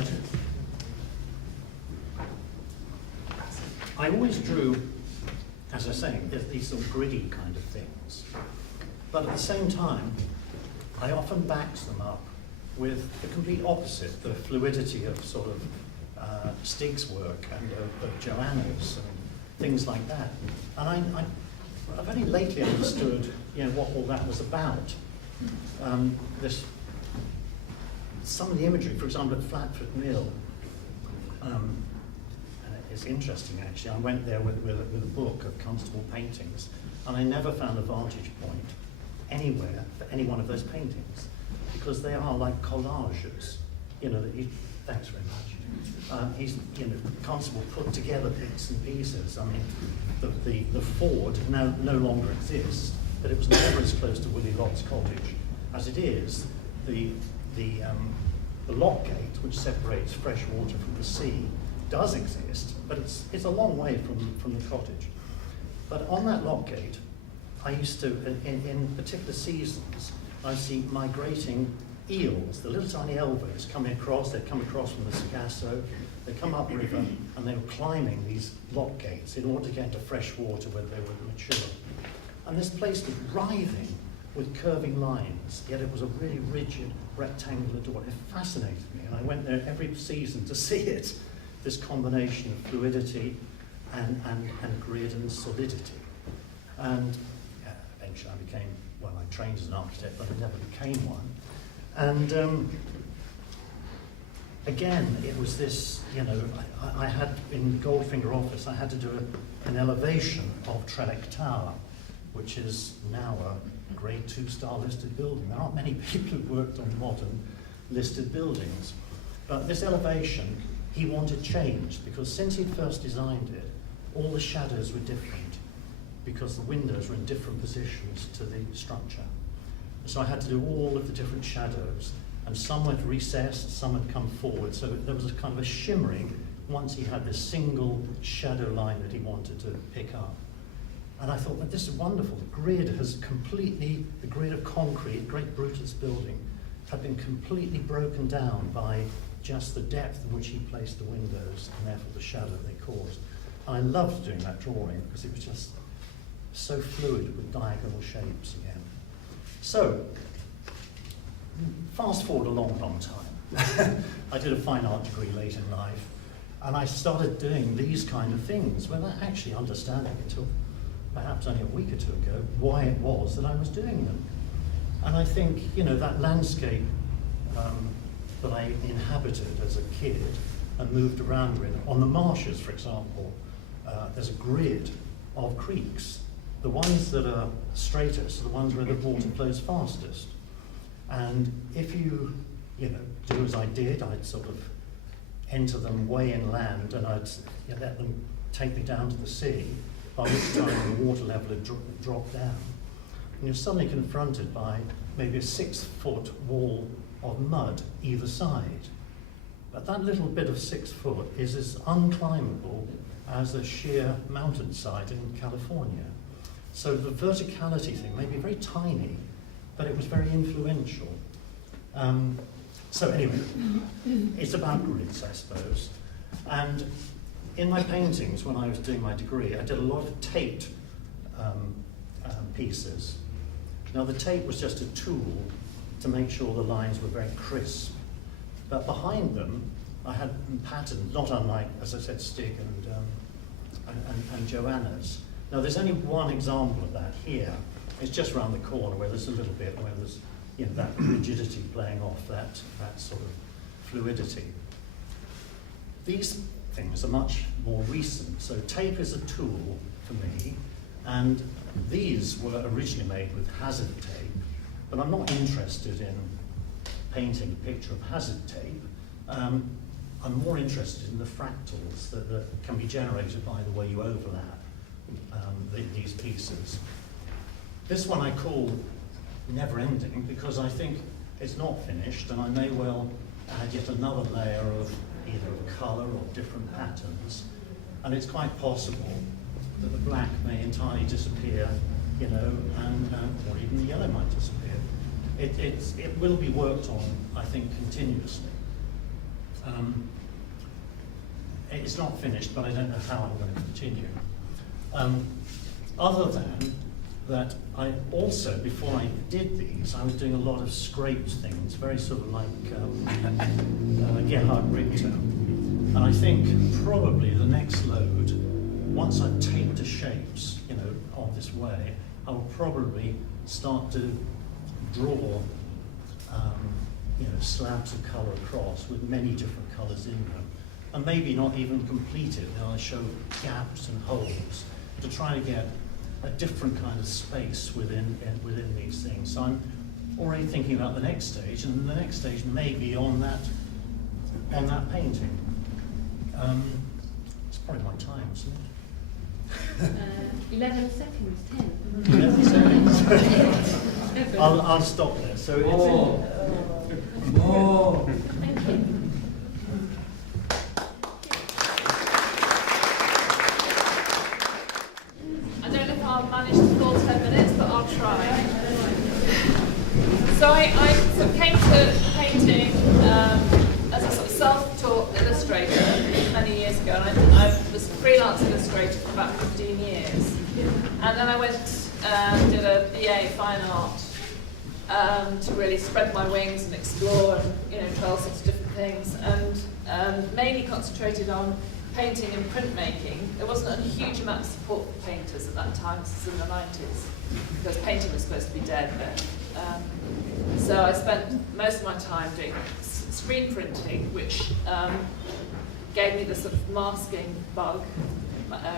I always drew, as I say, these sort of gritty kind of things. But at the same time, I often backed them up with the complete opposite, the fluidity of sort of Stig's work and of Joanna's and things like that. And I've only lately understood, you know, what all that was about. Some of the imagery, for example, at Flatford Mill, and it's interesting actually. I went there with a book of Constable paintings, and I never found a vantage point anywhere for any one of those paintings, because they are like collages. You know, thanks very much. Constable put together bits and pieces. I mean, the ford now no longer exists, but it was never as close to Willie Lott's cottage as it is. The lock gate, which separates fresh water from the sea, does exist, but it's a long way from the cottage. But on that lock gate, I used to, in particular seasons, I see migrating eels, the little tiny elbows coming across. They'd come across from the Sargasso, they'd come upriver, and they were climbing these lock gates in order to get into fresh water where they were mature. And this place was writhing with curving lines, yet it was a really rigid, rectangular door. It fascinated me, and I went there every season to see it, this combination of fluidity and grid and solidity. And eventually I became, well, I trained as an architect, but I never became one. And again, it was this, you know, I had, in the Goldfinger office, I had to do an elevation of Trellick Tower, which is now a grade 2-star listed building. There aren't many people who worked on modern listed buildings. But this elevation, he wanted changed, because since he'd first designed it, all the shadows were different, because the windows were in different positions to the structure. So I had to do all of the different shadows, and some had recessed, some had come forward, so there was a kind of a shimmering once he had this single shadow line that he wanted to pick up. And I thought, well, this is wonderful. The grid has completely, the grid of concrete, Great Brutus building, had been completely broken down by just the depth in which he placed the windows, and therefore the shadow they caused. And I loved doing that drawing, because it was just so fluid with diagonal shapes again. So, fast forward a long, long time. I did a fine art degree late in life, and I started doing these kind of things without actually understanding until perhaps only a week or two ago why it was that I was doing them. And I think, you know, that landscape that I inhabited as a kid and moved around with, on the marshes, for example, there's a grid of creeks. The ones that are straightest are the ones where the water flows fastest. And if you do as I did, I'd sort of enter them way inland, and I'd let them take me down to the sea, by which time the water level had dropped down. And you're suddenly confronted by maybe a 6-foot wall of mud either side. But that little bit of 6 foot is as unclimbable as a sheer mountainside in California. So the verticality thing may be very tiny, but it was very influential. So anyway, it's about grids, I suppose. And in my paintings, when I was doing my degree, I did a lot of taped pieces. Now the tape was just a tool to make sure the lines were very crisp. But behind them, I had patterns, not unlike, as I said, Stig and Joanna's. Now there's only one example of that here. It's just around the corner where there's a little bit where there's, you know, that rigidity playing off that sort of fluidity. These things are much more recent. So tape is a tool for me, and these were originally made with hazard tape, but I'm not interested in painting a picture of hazard tape. I'm more interested in the fractals that can be generated by the way you overlap these pieces. This one I call Never Ending, because I think it's not finished, and I may well add yet another layer of either of colour or different patterns, and it's quite possible that the black may entirely disappear, you know, and or even the yellow might disappear. it will be worked on, I think, continuously. It's not finished, but I don't know how I'm going to continue. Other than that, I also, before I did these, I was doing a lot of scraped things, very sort of like Gerhard Richter. And I think probably the next load, once I've taped the shapes, you know, on this way, I will probably start to draw, you know, slabs of colour across with many different colours in them. And maybe not even complete it, and I'll show gaps and holes to try to get a different kind of space within these things. So I'm already thinking about the next stage, and the next stage may be on that painting. It's probably my time, isn't it? 11 seconds, 10. 11 seconds. I'll stop there. So More. Thank you. I don't know if I'll manage the full 10 minutes, but I'll try. So I sort of came to painting as a sort of self-taught illustrator many years ago. And I was a freelance illustrator for about 15 years. And then I went and did a BA Fine Art to really spread my wings and explore and, you know, try all sorts of different things. And mainly concentrated on painting and printmaking. There wasn't a huge amount of support for painters at that time, this is in the 90s, because painting was supposed to be dead then. So I spent most of my time doing screen printing, which gave me the sort of masking bug.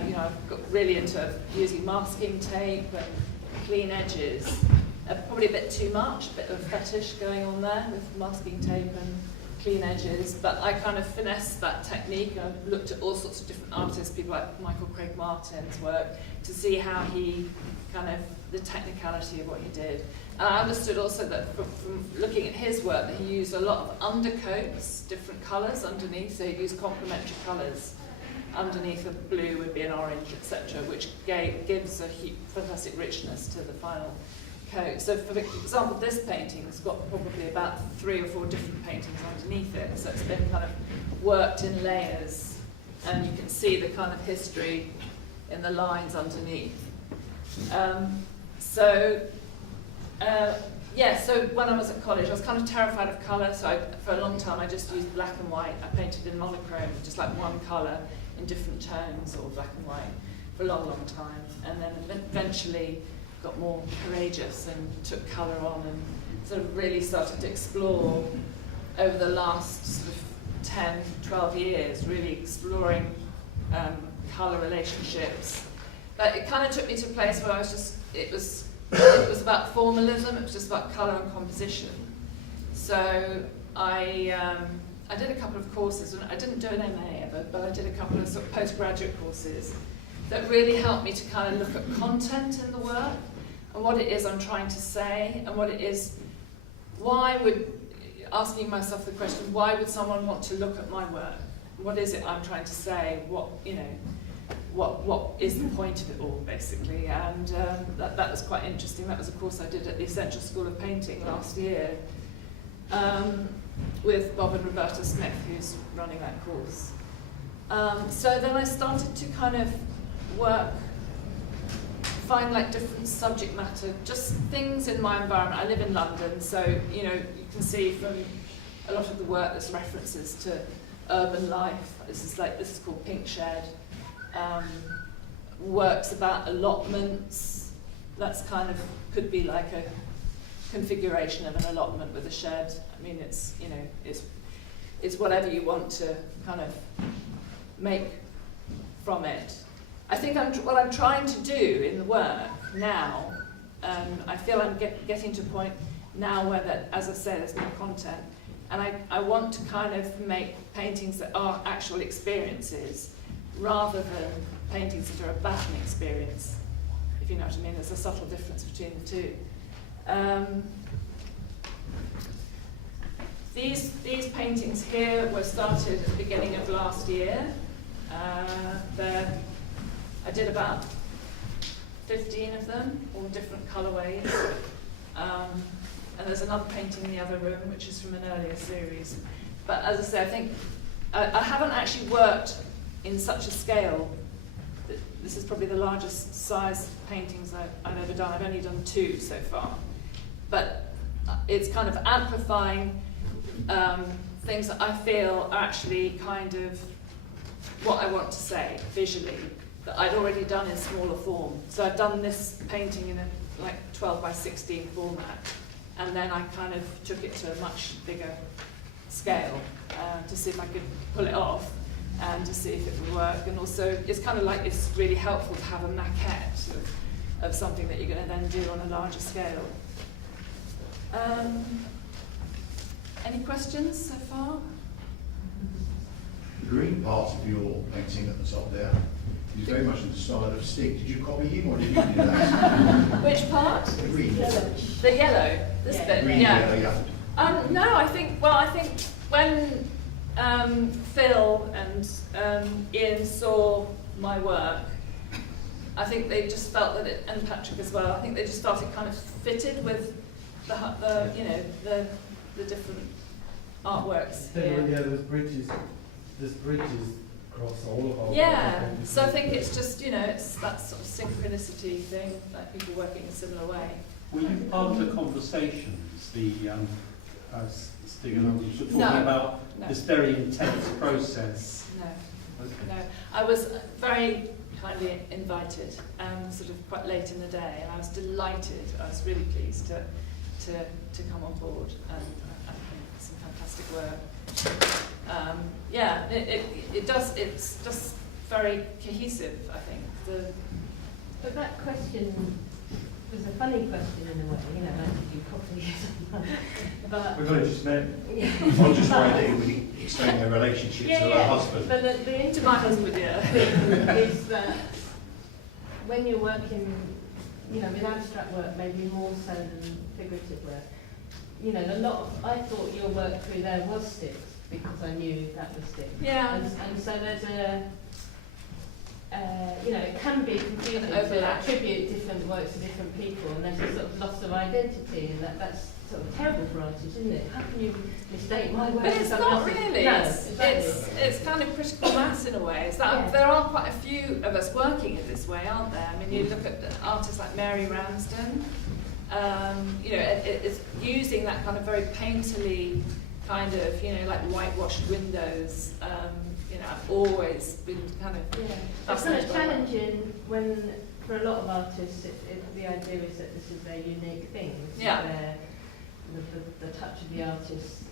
You know, I've got really into using masking tape and clean edges. Probably a bit too much, a bit of a fetish going on there with masking tape and clean edges, but I kind of finessed that technique. I looked at all sorts of different artists, people like Michael Craig Martin's work, to see how he kind of, the technicality of what he did. And I understood also that from looking at his work that he used a lot of undercoats, different colours underneath, so he used complementary colours. Underneath a blue would be an orange, etc., which gives a fantastic richness to the final coat. So for example, this painting has got probably about 3 or 4 different paintings underneath it, so it's been kind of worked in layers, and you can see the kind of history in the lines underneath. So when I was at college, I was kind of terrified of colour, so for a long time I just used black and white. I painted in monochrome, just like one colour in different tones, or black and white, for a long, long time. And then eventually got more courageous and took colour on and sort of really started to explore over the last sort of 10, 12 years, really exploring colour relationships. But it kind of took me to a place where I was just, it was about formalism, it was just about colour and composition. So I did a couple of courses, and I didn't do an MA ever, but I did a couple of sort of postgraduate courses that really helped me to kind of look at content in the work, and what it is I'm trying to say, and what it is, asking myself the question, why would someone want to look at my work? What is it I'm trying to say? What is the point of it all, basically? And that was quite interesting. That was a course I did at the Essential School of Painting last year with Bob and Roberta Smith, who's running that course. So then I started to kind of find like different subject matter, just things in my environment. I live in London, so you know, you can see from a lot of the work there's references to urban life. This is called Pink Shed. Works about allotments. That's kind of could be like a configuration of an allotment with a shed. I mean, it's, you know, it's whatever you want to kind of make from it. I think what I'm trying to do in the work now, I feel I'm getting to a point now where that, as I say, there's more content, and I want to kind of make paintings that are actual experiences rather than paintings that are about an experience, if you know what I mean. There's a subtle difference between the two. These paintings here were started at the beginning of last year. I did about 15 of them, all different colourways. and there's another painting in the other room, which is from an earlier series. But as I say, I think I haven't actually worked in such a scale. This is probably the largest size paintings I've ever done. I've only done 2 so far. But it's kind of amplifying things that I feel are actually kind of what I want to say visually, that I'd already done in smaller form. So I've done this painting in a like 12 by 16 format, and then I kind of took it to a much bigger scale to see if I could pull it off and to see if it would work. And also, it's kind of like it's really helpful to have a maquette of something that you're going to then do on a larger scale. Any questions so far? The green parts of your painting at the top there is very much in the style of Stig. Did you copy him or did you do that? Which part? The green. The yellow. This bit. Green, Yeah. yellow, yeah. No, I think when Phil and Ian saw my work, I think they just felt that it, and Patrick as well, I think they just felt it kind of fitted with the different artworks here. Yeah, there's bridges across all of our Yeah, so I think it's just, it's that sort of synchronicity thing, like people working in a similar way. Were you part of the conversations, as Stig and others were talking No, about no. this very intense process? No, Okay. no. I was very kindly invited, sort of quite late in the day, and I was delighted. I was really pleased to come on board, and I think it's some fantastic work. It's just very cohesive, I think. But that question was a funny question in a way, like did you copy it? But We've only just met. yeah. I'm just worried that it would explain their relationship to her husband. But the To my husband, yeah. thing is that when you're working, with abstract work, maybe more so than figurative work, I thought your work through there was sticks because I knew that was sticks. Yeah. And so there's it can be confusing to overlap. attribute different works to different people, and there's a sort of loss of identity, and that's sort of terrible for artists, isn't it? How can you mistake my work? But for it's someone not else's? really. No, It's kind of critical mass in a way. It's that Yeah. there are quite a few of us working in this way, aren't there? I mean, you look at the artists like Mary Ramsden. It's using that kind of very painterly kind of, like whitewashed windows. I've always been kind of It's kind fascinated of by that. challenging when, for a lot of artists, the idea is that this is their unique thing. This is Yeah. the touch of the artist,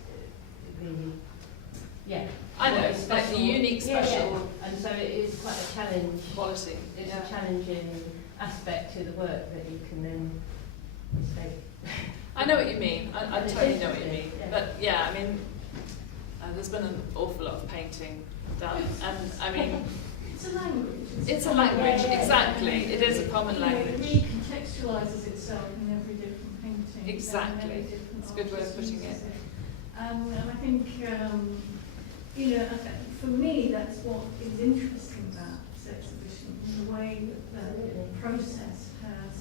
I know, what is it's like the special. unique, special Yeah. And so it is quite a challenge. quality. It's Yeah. a challenging aspect to the work that you can then mistake. I know what you mean. I It's totally know what you interesting, mean. yeah. But yeah, I mean, there's been an awful lot of painting done, and I mean, It's a language. it's a language, Yeah. exactly. It is a common It language. recontextualises itself in every different painting. Exactly. And every different It's a good way of artist putting uses it. And I think, for me, that's what is interesting about this exhibition, the way that the process has,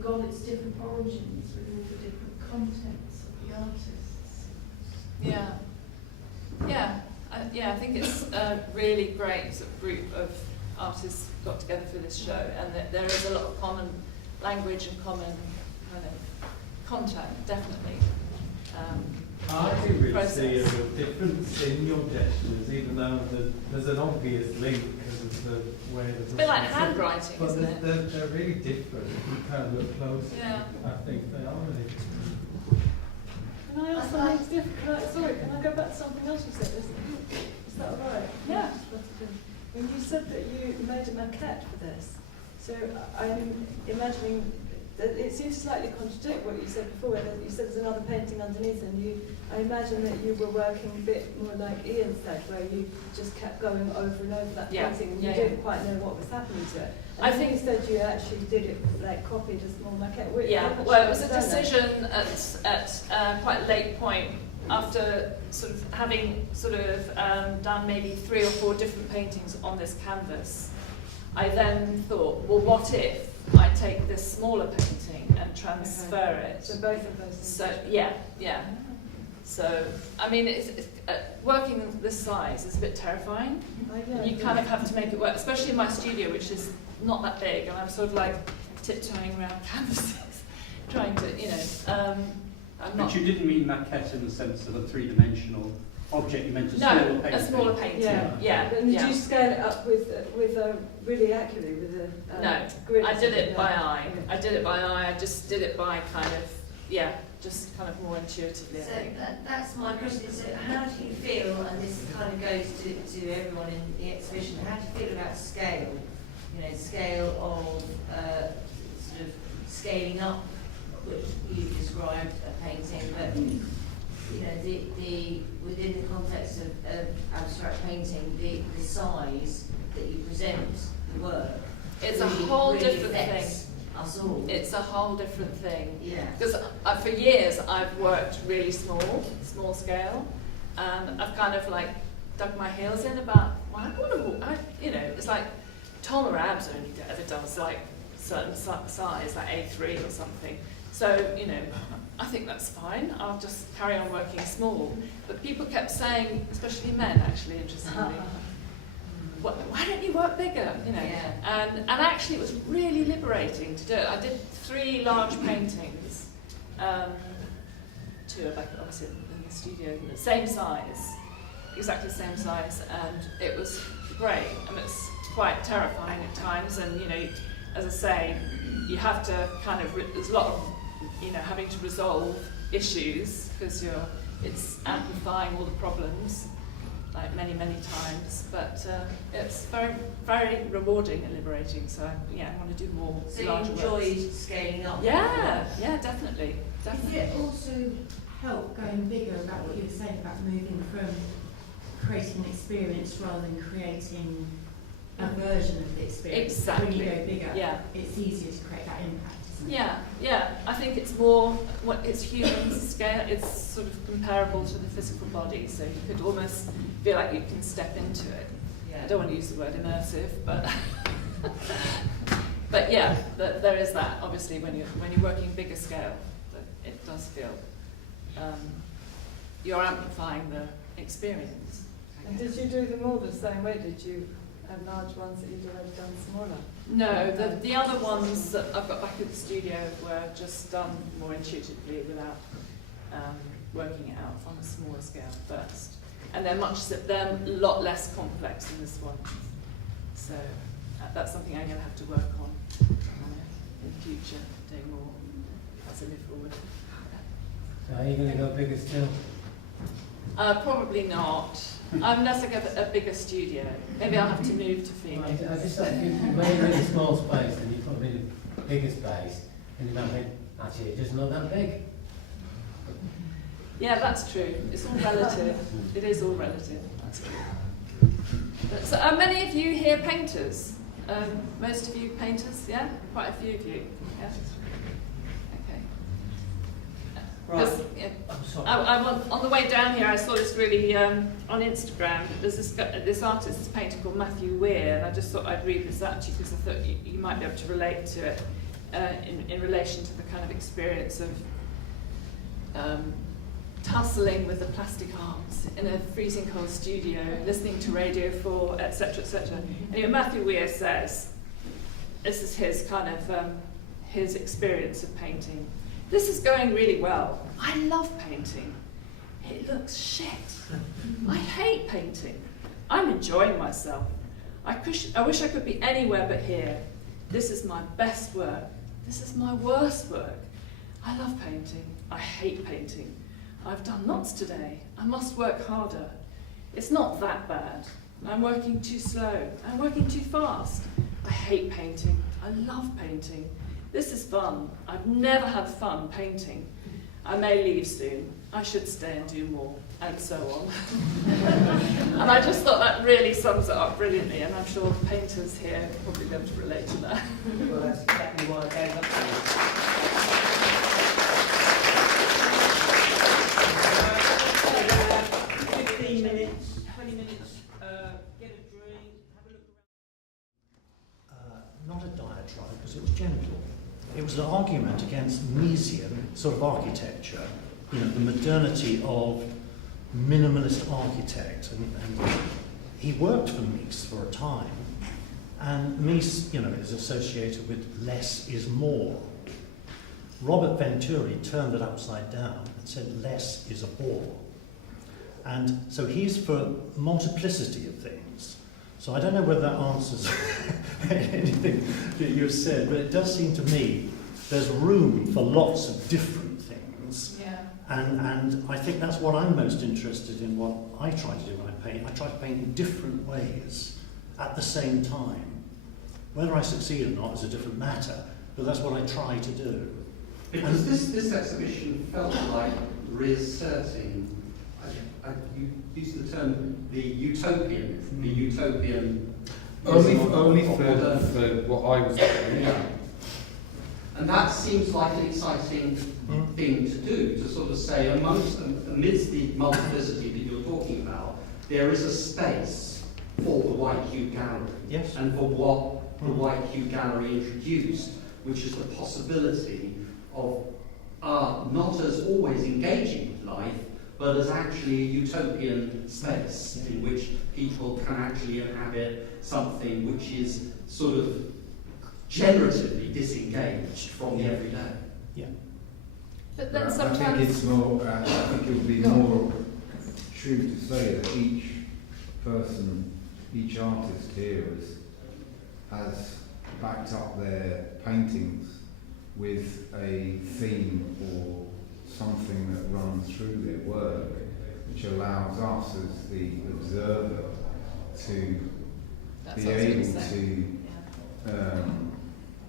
got its different origins with all the different contents of the artists. Yeah. I think it's a really great sort of group of artists got together for this show, and that there is a lot of common language and common kind of content, definitely. I do really process. see a real difference in your gestures, even though there's an obvious link because of the way the It's a bit like handwriting, but isn't it? they're really different. You kind of look close. Yeah. I think they are really different. Can I ask something different? Can I go back to something else you said? Is that all right? Yeah. When you said that you made a maquette for this, so I'm imagining that it seems to slightly contradict what you said before. That you said there's another painting underneath, and I imagine that you were working a bit more like Ian said, where you just kept going over and over that Yeah. painting, and Yeah, you yeah. didn't quite know what was happening to it. And I then think- you said you actually did it, like copied a small maquette. Yeah, well, it was a decision at quite a late point, after sort of having done maybe 3 or 4 different paintings on this canvas. I then thought, well, what if I take this smaller painting and transfer it. So both of those. So yeah. So I mean, working this size is a bit terrifying. And you kind of have to make it work, especially in my studio, which is not that big, and I'm sort of like tiptoeing around canvases, trying to, I'm not. But you didn't mean maquette in the sense of a three-dimensional object. You meant a smaller painting. No, a smaller painting. Yeah. And did you scale it up with really accurately with a No, grid? I did it by eye. I did it by eye. I just did it by kind of just kind of more intuitively. I So think. that's my question. So how do you feel, and this kind of goes to everyone in the exhibition, how do you feel about scale? Scale of sort of scaling up, which you described a painting, but the within the context of abstract painting, the size that you present the work. It's a whole different thing. affects us all. It's a whole different thing. Yeah. Because for years I've worked really small scale, and I've kind of like dug my heels in about, it's like Tom Arabs only ever does like certain size, like A3 or something. So, I think that's fine. I'll just carry on working small. But people kept saying, especially men actually, interestingly, why don't you work bigger? Yeah. And actually it was really liberating to do it. I did 3 large paintings, 2 are back obviously in the studio, the same size, exactly the same size, and it was great. And it's quite terrifying at times, and as I say, you have to kind of, there's a lot of having to resolve issues, because it's amplifying all the problems like many times, but it's very, very rewarding and liberating. So I want to do more. So larger you enjoyed works. scaling up? Yeah, definitely. Does it also help going bigger about what you were saying about moving from creating an experience rather than creating a version of the experience? Exactly. When you go bigger, Yeah. it's easier to create that impact, isn't it? Yeah. I think it's more, it's human scale, it's sort of comparable to the physical body, so you could almost feel like you can step into it. Yeah. I don't want to use the word immersive, but but yeah, there is that. Obviously, when you're working bigger scale, it does feel you're amplifying the experience. And did you do them all the same way? Did you have large ones that you'd already done smaller? No, the other ones that I've got back at the studio were just done more intuitively without working it out on a smaller scale first. And they're a lot less complex than this one. So that's something I'm going to have to work on in the future, doing more as I move forward. So are you going to go bigger still? Probably not. Unless I get a bigger studio. Maybe I'll have to move to Phoenix. I just thought if you made a really small space and you put it in a bigger space, and you might think, actually, it's just not that big. Yeah, that's true. It's all relative. It is all relative. That's true. So are many of you here painters? Most of you painters, yeah? Quite a few of you. Yeah? Okay. Right. Yeah. I'm sorry. On the way down here, I saw this really, on Instagram, there's this artist, this painter called Matthew Weir, and I just thought I'd read this out to you because I thought you might be able to relate to it in relation to the kind of experience of tussling with the plastic arts in a freezing cold studio, listening to Radio 4, etc., etc. Anyway, Matthew Weir says, this is his kind of, his experience of painting. This is going really well. I love painting. It looks shit. I hate painting. I'm enjoying myself. I wish I could be anywhere but here. This is my best work. This is my worst work. I love painting. I hate painting. I've done lots today. I must work harder. It's not that bad. I'm working too slow. I'm working too fast. I hate painting. I love painting. This is fun. I've never had fun painting. I may leave soon. I should stay and do more, and so on. And I just thought that really sums it up brilliantly, and I'm sure painters here will probably be able to relate to that. Well, that's exactly what I gave up to. 15 minutes, 20 minutes, get a drink, have a look around. Not a diatribe, because it was general sort of architecture, you know, the modernity of minimalist architect, and he worked for Mies for a time, and Mies, you know, is associated with less is more. Robert Venturi turned it upside down and said less is a bore. And so he's for multiplicity of things. So I don't know whether that answers anything that you've said, but it does seem to me there's room for lots of different things. Yeah. And I think that's what I'm most interested in, what I try to do when I paint. I try to paint in different ways at the same time. Whether I succeed or not is a different matter, but that's what I try to do. Because this exhibition felt like reasserting, you used the term the utopian. Only for what I was doing. Yeah. And that seems like an exciting thing to do, to sort of say, amidst the multiplicity that you're talking about, there is a space for the White Cube Gallery. Yes. And for what the White Cube Gallery introduced, which is the possibility of art not as always engaging with life, but as actually a utopian space in which people can actually inhabit something which is sort of generatively disengaged from the everyday. Yeah. But then I sometimes... think it's more, I think it would be more true to say that each person, each artist here has backed up their paintings with a theme or something that runs through their work, which allows us as the observer to be able to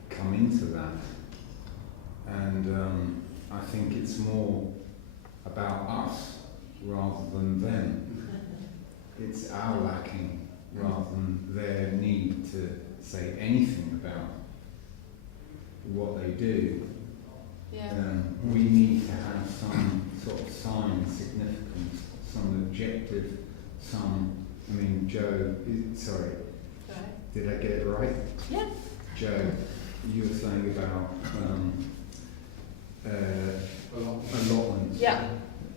come into that. And I think it's more about us rather than them. It's our lacking rather than their need to say anything about what they do. Yeah. We need to have some sort of sign, significance, some objective, I mean, Joe, sorry, did I get it right? Yeah. Joe, you were saying about allotments. Yeah.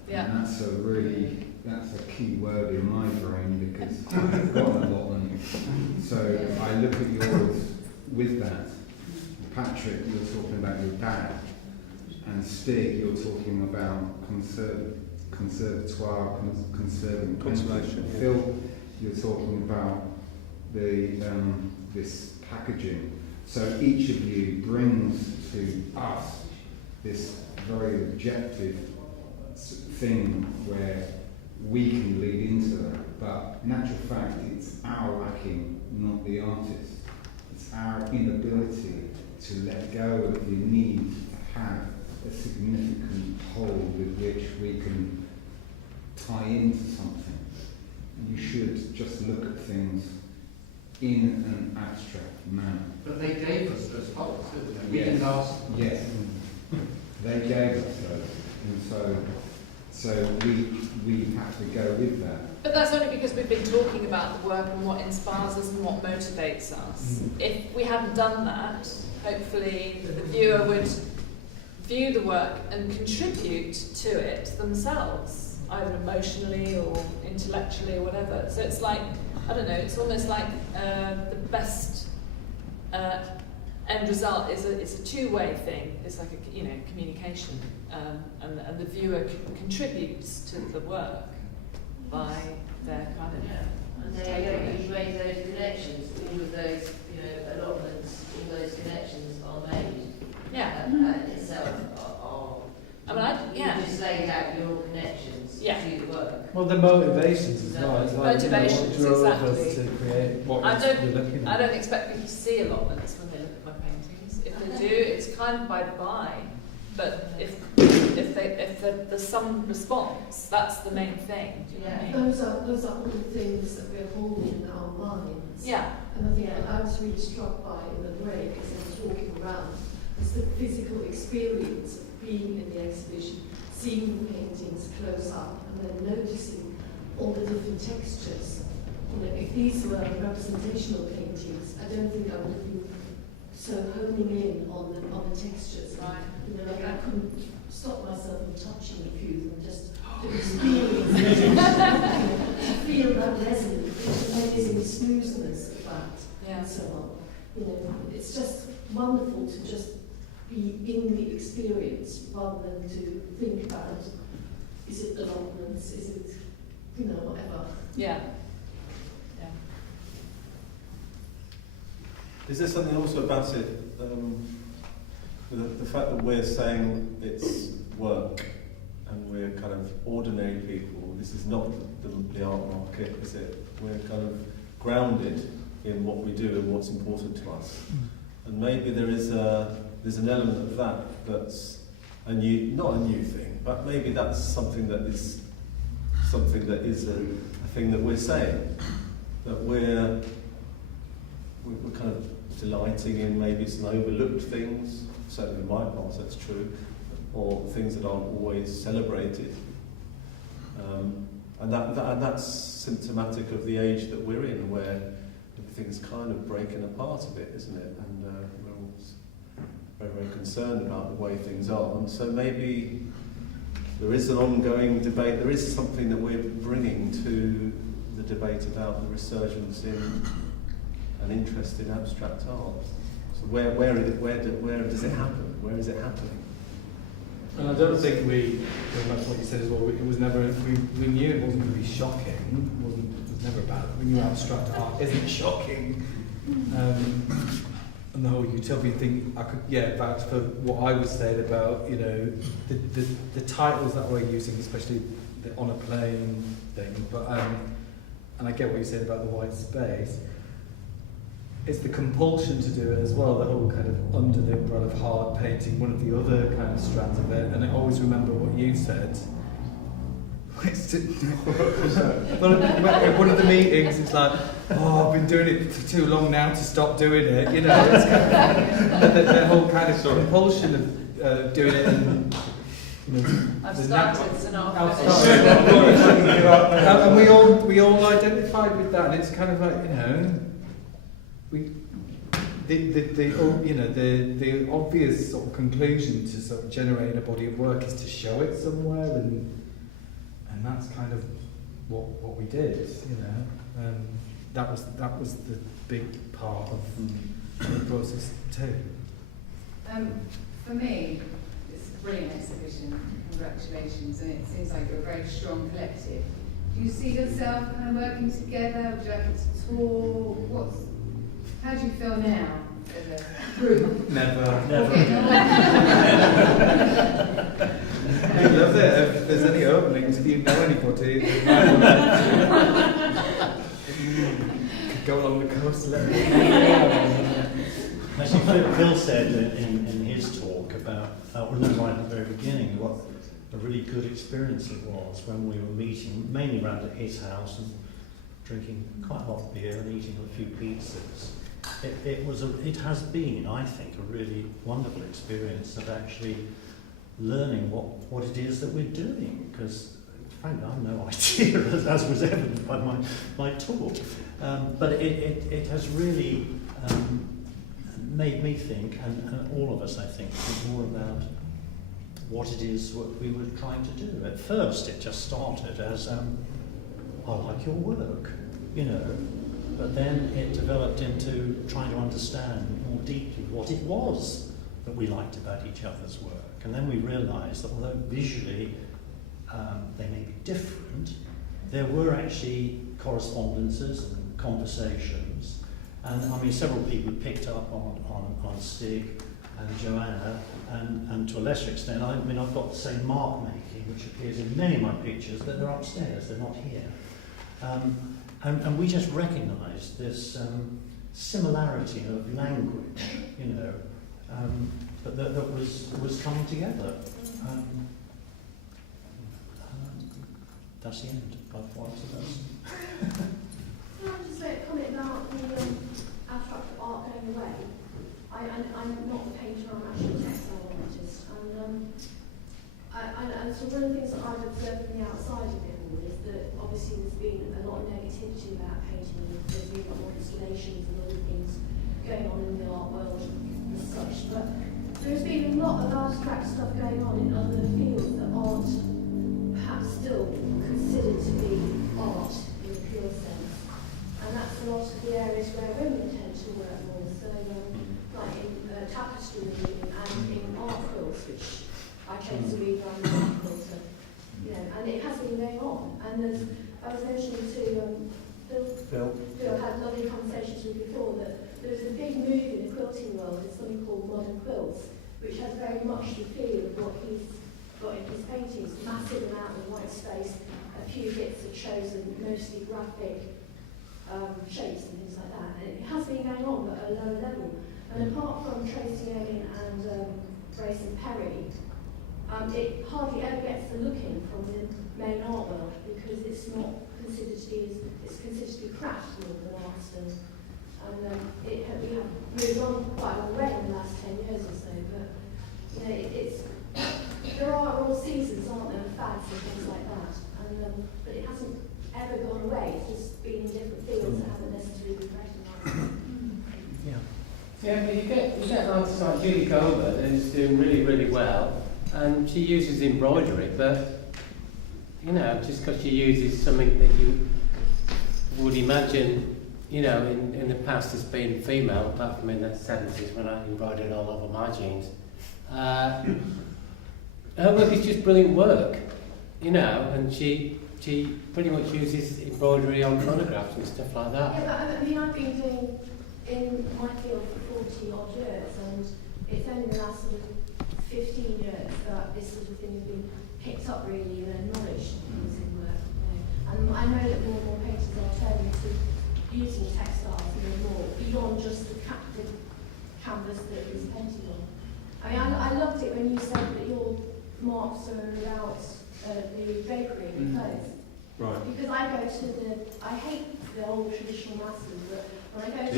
Yeah. And that's a key word in my brain because I've got an allotment. So I look at yours with that. Patrick, you're talking about your dad. And Stig, you're talking about conservatoire, conservation. Phil, you're talking about the this packaging. So each of you brings to us this very objective thing where we can lead into that. But in actual fact, it's our lacking, not the artist. It's our inability to let go of the need to have a significant whole with which we can tie into something. You should just look at things in an abstract manner. But they gave us those wholes, didn't they? We Yes. didn't ask. Yes. They gave us those. And so we have to go with that. But that's only because we've been talking about the work and what inspires us and what motivates us. If we hadn't done that, hopefully the viewer would view the work and contribute to it themselves, either emotionally or intellectually or whatever. So it's like, I don't know, it's almost like the best end result is a two-way thing. It's like a communication, and the viewer contributes to the work by their kind of. And there you make those connections. All of those, allotments, all those connections are made. Yeah. Itself you just laid out your connections to the work. Well, the motivations as well. It's like, Motivations, what drove exactly. us to create what I you're looking at. don't expect people to see allotments when they look at my paintings. If they do, it's kind of by the by. But if there's some response, that's the main thing. Do you know what I mean? Those are all the things that we're holding in our minds. Yeah. And I think what I was really struck by in the break as I was walking around was the physical experience of being in the exhibition, seeing the paintings close up, and then noticing all the different textures. If these were representational paintings, I don't think I would have been so homing in on the textures. Right. You know, like I couldn't stop myself from touching a few of them just to experience it, to feel that resonance, the amazing smoothness of that, and so on. You know, it's just wonderful to just be in the experience rather than to think about, is it allotments, is it, you know, whatever. Yeah. Is there something also about it, the fact that we're saying it's work and we're kind of ordinary people, this is not the art market, is it? We're kind of grounded in what we do and what's important to us. And maybe there's an element of that's not a new thing, but maybe that's something that is a thing that we're saying, that we're kind of delighting in maybe some overlooked things, certainly in my past that's true, or things that aren't always celebrated. And that's symptomatic of the age that we're in, where everything's kind of breaking apart a bit, isn't it? And we're all very, very concerned about the way things are. And so maybe there is an ongoing debate, there is something that we're bringing to the debate about the resurgence in an interest in abstract art. So where does it happen? Where is it happening? And I don't think going back to what you said as well, it was never, we knew it wasn't going to be shocking, it was never about, we knew abstract art isn't shocking. And the whole utopian thing, I could, vouch for what I was saying about, you know, the titles that we're using, especially the on a plane thing, but, and I get what you said about the white space. It's the compulsion to do it as well, the whole kind of under the umbrella of hard painting, one of the other kind of strands of it, and I always remember what you said. One of the meetings, it's like, oh, I've been doing it for too long now to stop doing it, you know, it's kind of, the whole kind of compulsion of doing it, and you know, I've started, so now I've started. And we all identified with that, and it's kind of like, you know, the obvious sort of conclusion to sort of generate a body of work is to show it somewhere, and that's kind of what we did, you know. That was the big part of the process too. For me, it's a brilliant exhibition. Congratulations, and it seems like you're a very strong collective. Do you see yourself kind of working together? Would you like it to tour? How do you feel now as a group? Never. Okay. I love it. If there's any openings, if you know anybody, could go along the coast, let me know. Actually, Phil said in his talk about, right at the very beginning, what a really good experience it was when we were meeting, mainly around at his house and drinking quite a lot of beer and eating a few pizzas. It has been, I think, a really wonderful experience of actually learning what it is that we're doing, because frankly I have no idea, as was evident by my talk. But it has really made me think, and all of us I think more about what it is what we were trying to do. At first it just started as, I like your work, you know. But then it developed into trying to understand more deeply what it was that we liked about each other's work. And then we realised that although visually they may be different, there were actually correspondences and conversations. And I mean, several people picked up on Stig and Joanna, and to a lesser extent, I mean, I've got the same mark making, which appears in many of my pictures, but they're upstairs, they're not here. And we just recognised this similarity of language, you know, but that was coming together. That's the end of what I suppose. Can I just say a comment about the abstract art going away? I'm not a painter, I'm actually a textile artist, and so one of the things that I've observed from the outside of it all is that obviously there's been a lot of negativity about painting, there's been a lot more installations and other things going on in the art world as such, but There's been a lot of abstract stuff going on in other fields that aren't perhaps still considered to be art in a pure sense. And that's a lot of the areas where women tend to work more. So, like in tapestry reading and in art quilts, which I tend to read around the art quilter. And it has been going on. And I was mentioning to Phil had lovely conversations with before that there's a big move in the quilting world. There's something called modern quilts, which has very much the feel of what he's got in his paintings. Massive amount of white space, a few bits of chosen, mostly graphic shapes and things like that. And it has been going on at a lower level. And apart from Tracy Emin and Grace and Perry, it hardly ever gets the look in from the main art world because it's not considered to be it's considered to be craft more than art. And we have moved on quite a long way in the last 10 years or so. But there are all seasons, aren't there, and fads and things like that. And but it hasn't ever gone away. It's just been in different fields that haven't necessarily been recognised. Yeah, but you get artists like Julie Colbert, who's doing really, really well, and she uses embroidery, but just because she uses something that you would imagine, in the past as being female, apart from in the 70s when I embroidered all over my jeans, her work is just brilliant work, and she pretty much uses embroidery on photographs and stuff like that. Yeah, but I've been doing in my field for 40 odd years, and it's only the last sort of 15 years that this sort of thing has been picked up really and acknowledged in work. And I know that more and more painters are turning to using textiles more beyond just the canvas that is painted on. I mean, I loved it when you said that your marks are about the drapery in the clothes. Right. Because I hate the old traditional masses, but when I go to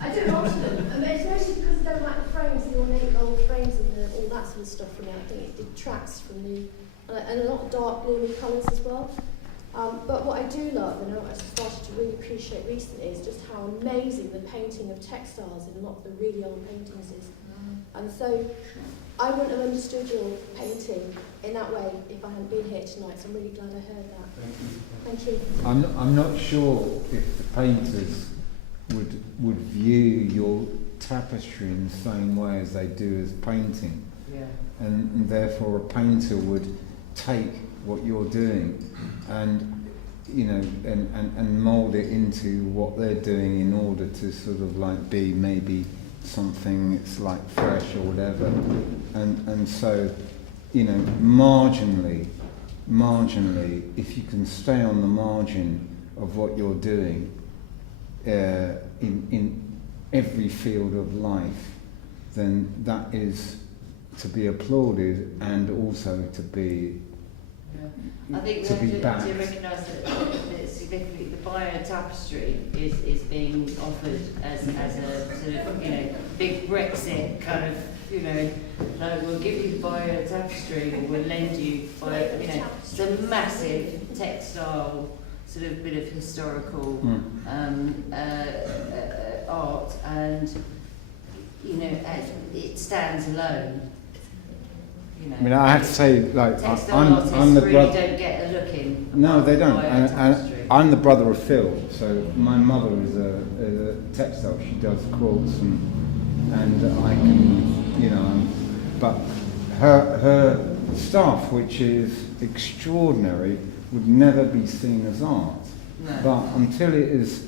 I do a lot of them. And it's mostly because I don't like the frames, the ornate gold frames and all that sort of stuff from it. I think it detracts from and a lot of dark gloomy colours as well. But what I do love, and what I've started to really appreciate recently, is just how amazing the painting of textiles in a lot of the really old paintings is. And so I wouldn't have understood your painting in that way if I hadn't been here tonight, so I'm really glad I heard that. Thank you. I'm not sure if the painters would view your tapestry in the same way as they do as painting. Yeah. And therefore a painter would take what you're doing and and mould it into what they're doing in order to sort of like be maybe something that's like fresh or whatever. And so, marginally, if you can stay on the margin of what you're doing in every field of life, then that is to be applauded and also to be I think to we be have backed. to recognise that significantly the bio tapestry is being offered as a sort of big Brexit kind of no, we'll give you the bio tapestry or we'll lend you it's a massive textile sort of bit of historical art, and it stands alone. I mean, I have to say, like, I'm the really brother. Don't get a look in. No, they don't. And I'm the brother of Phil. So my mother is a textile. She does quilts, and I can, but her stuff, which is extraordinary, would never be seen as art. No. But until it is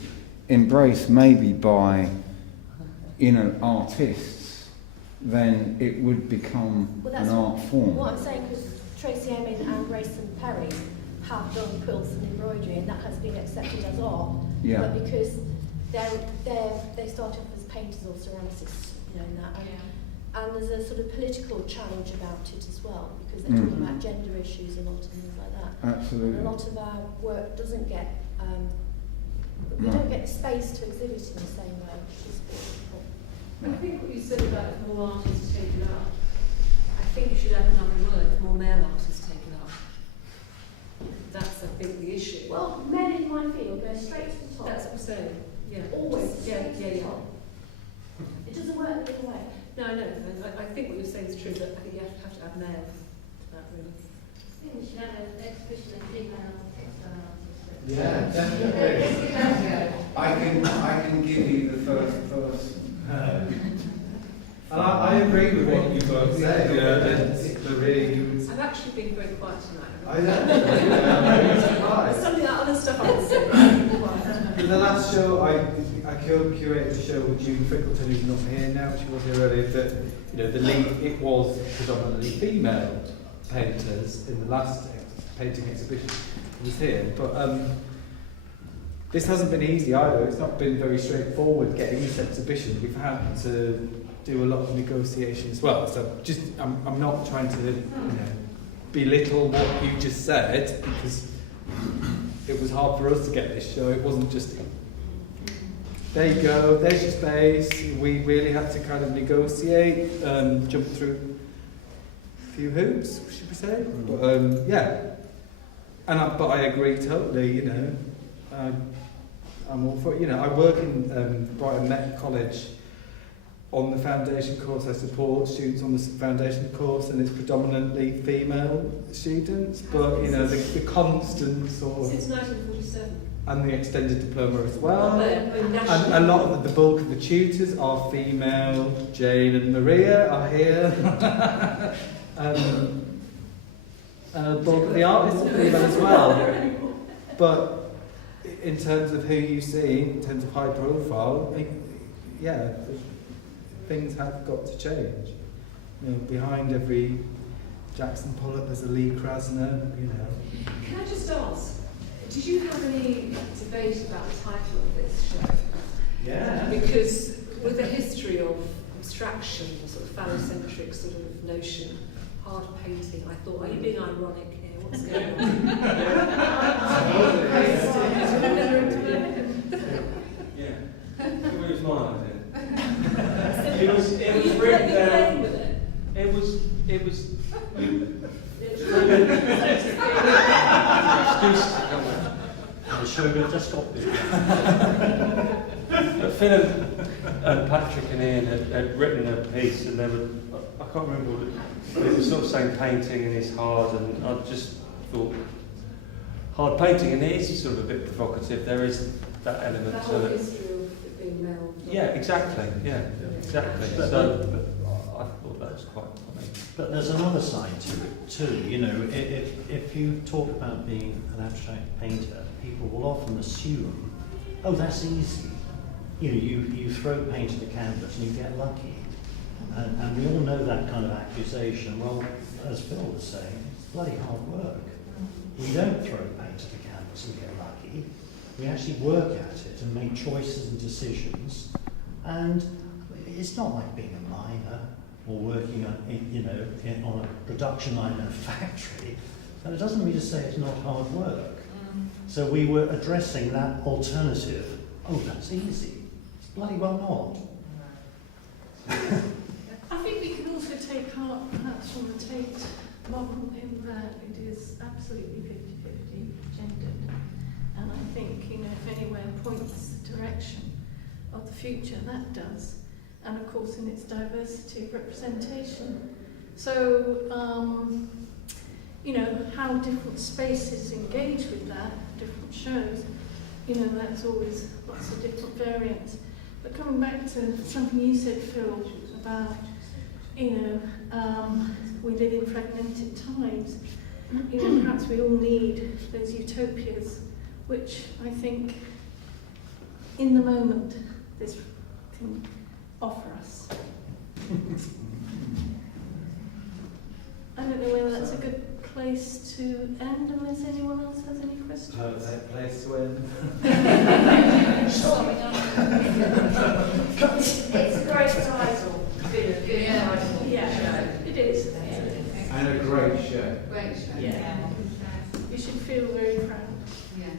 embraced, maybe by, artists, then it would become an art form. What I'm saying, because Tracy Emin and Grayson Perry have done quilts and embroidery, and that has been accepted as art. Yeah. But because they started off as painters or ceramicists, and that. And there's a sort of political challenge about it as well, because they're talking about gender issues a lot and things like that. Absolutely. And a lot of our work doesn't get, we don't get the space to exhibit in the same way, which is difficult. I think what you said about if more artists take it up, I think you should add another word, if more male artists take it up. That's, I think, the issue. Well, men in my field go straight to the top. That's what I'm saying. Yeah. Always Yeah, straight to the top. It doesn't work the other way. No, I know. I think what you're saying is true, but I think you have to add male to that, really. I think we should have an exhibition of female textile artists. Yeah, definitely. I can give you the first person. And I agree with what you both said. I've actually been very quiet tonight. I know. There's something that other stuff I can say. For the last show, I curated a show with June Frickleton, who's not here now. She was here earlier. That the lead, it was predominantly female painters in the last painting exhibition. It was here, but this hasn't been easy either. It's not been very straightforward getting this exhibition. We've had to do a lot of negotiation as well. So I'm not trying to belittle what you just said, because it was hard for us to get this show. It wasn't just, there you go, there's your space. We really had to kind of negotiate, jump through a few hoops, should we say? But yeah, but I agree totally. I'm all for it. I work in Brighton Met College on the foundation course. I support students on the foundation course, and it's predominantly female students. But the constant sort of, since 1947. And the extended diploma as well. And a lot of the bulk of the tutors are female. Jane and Maria are here. Bulk of the artists are female as well. But in terms of who you see, in terms of high profile, things have got to change. Behind every Jackson Pollock, there's a Lee Krasner. Can I just ask? Did you have any debate about the title of this show? Yeah. Because with a history of abstraction, sort of phallocentric sort of notion, hard painting, I thought, are you being ironic here? What's going on? Yeah. It was mine, I think. It was written down. It was. The sugar just got big. But Phil and Patrick and Ian had written a piece, and they were, I can't remember what it was, sort of saying painting and it's hard, and I just thought hard painting, and it is sort of a bit provocative. There is that element that to whole it. history of it being male. Yeah, exactly. Yeah, exactly. So I thought that was quite funny. But there's another side to it too. If you talk about being an abstract painter, people will often assume, oh, that's easy. You throw paint at the canvas and you get lucky. And we all know that kind of accusation. Well, as Phil was saying, it's bloody hard work. We don't throw paint at the canvas and get lucky. We actually work at it and make choices and decisions. And it's not like being a miner or working on a production line in a factory. And it doesn't mean to say it's not hard work. So we were addressing that alternative. Oh, that's easy. It's bloody well not. I think we can also take heart perhaps from the Tate model in that it is absolutely 50-50 gendered. And I think, if anywhere points the direction of the future, that does. And of course in its diversity of representation. So, how different spaces engage with that, different shows, that's always lots of different variants. But coming back to something you said, Phil, about, we live in fragmented times. Perhaps we all need those utopias, which I think, in the moment, this can offer us. I don't know whether that's a good place to end, unless anyone else has any questions. Perfect place to end. It's a great title. Good title. Yeah, it is. And a great show. Great show. Yeah. You should feel very proud. Yeah.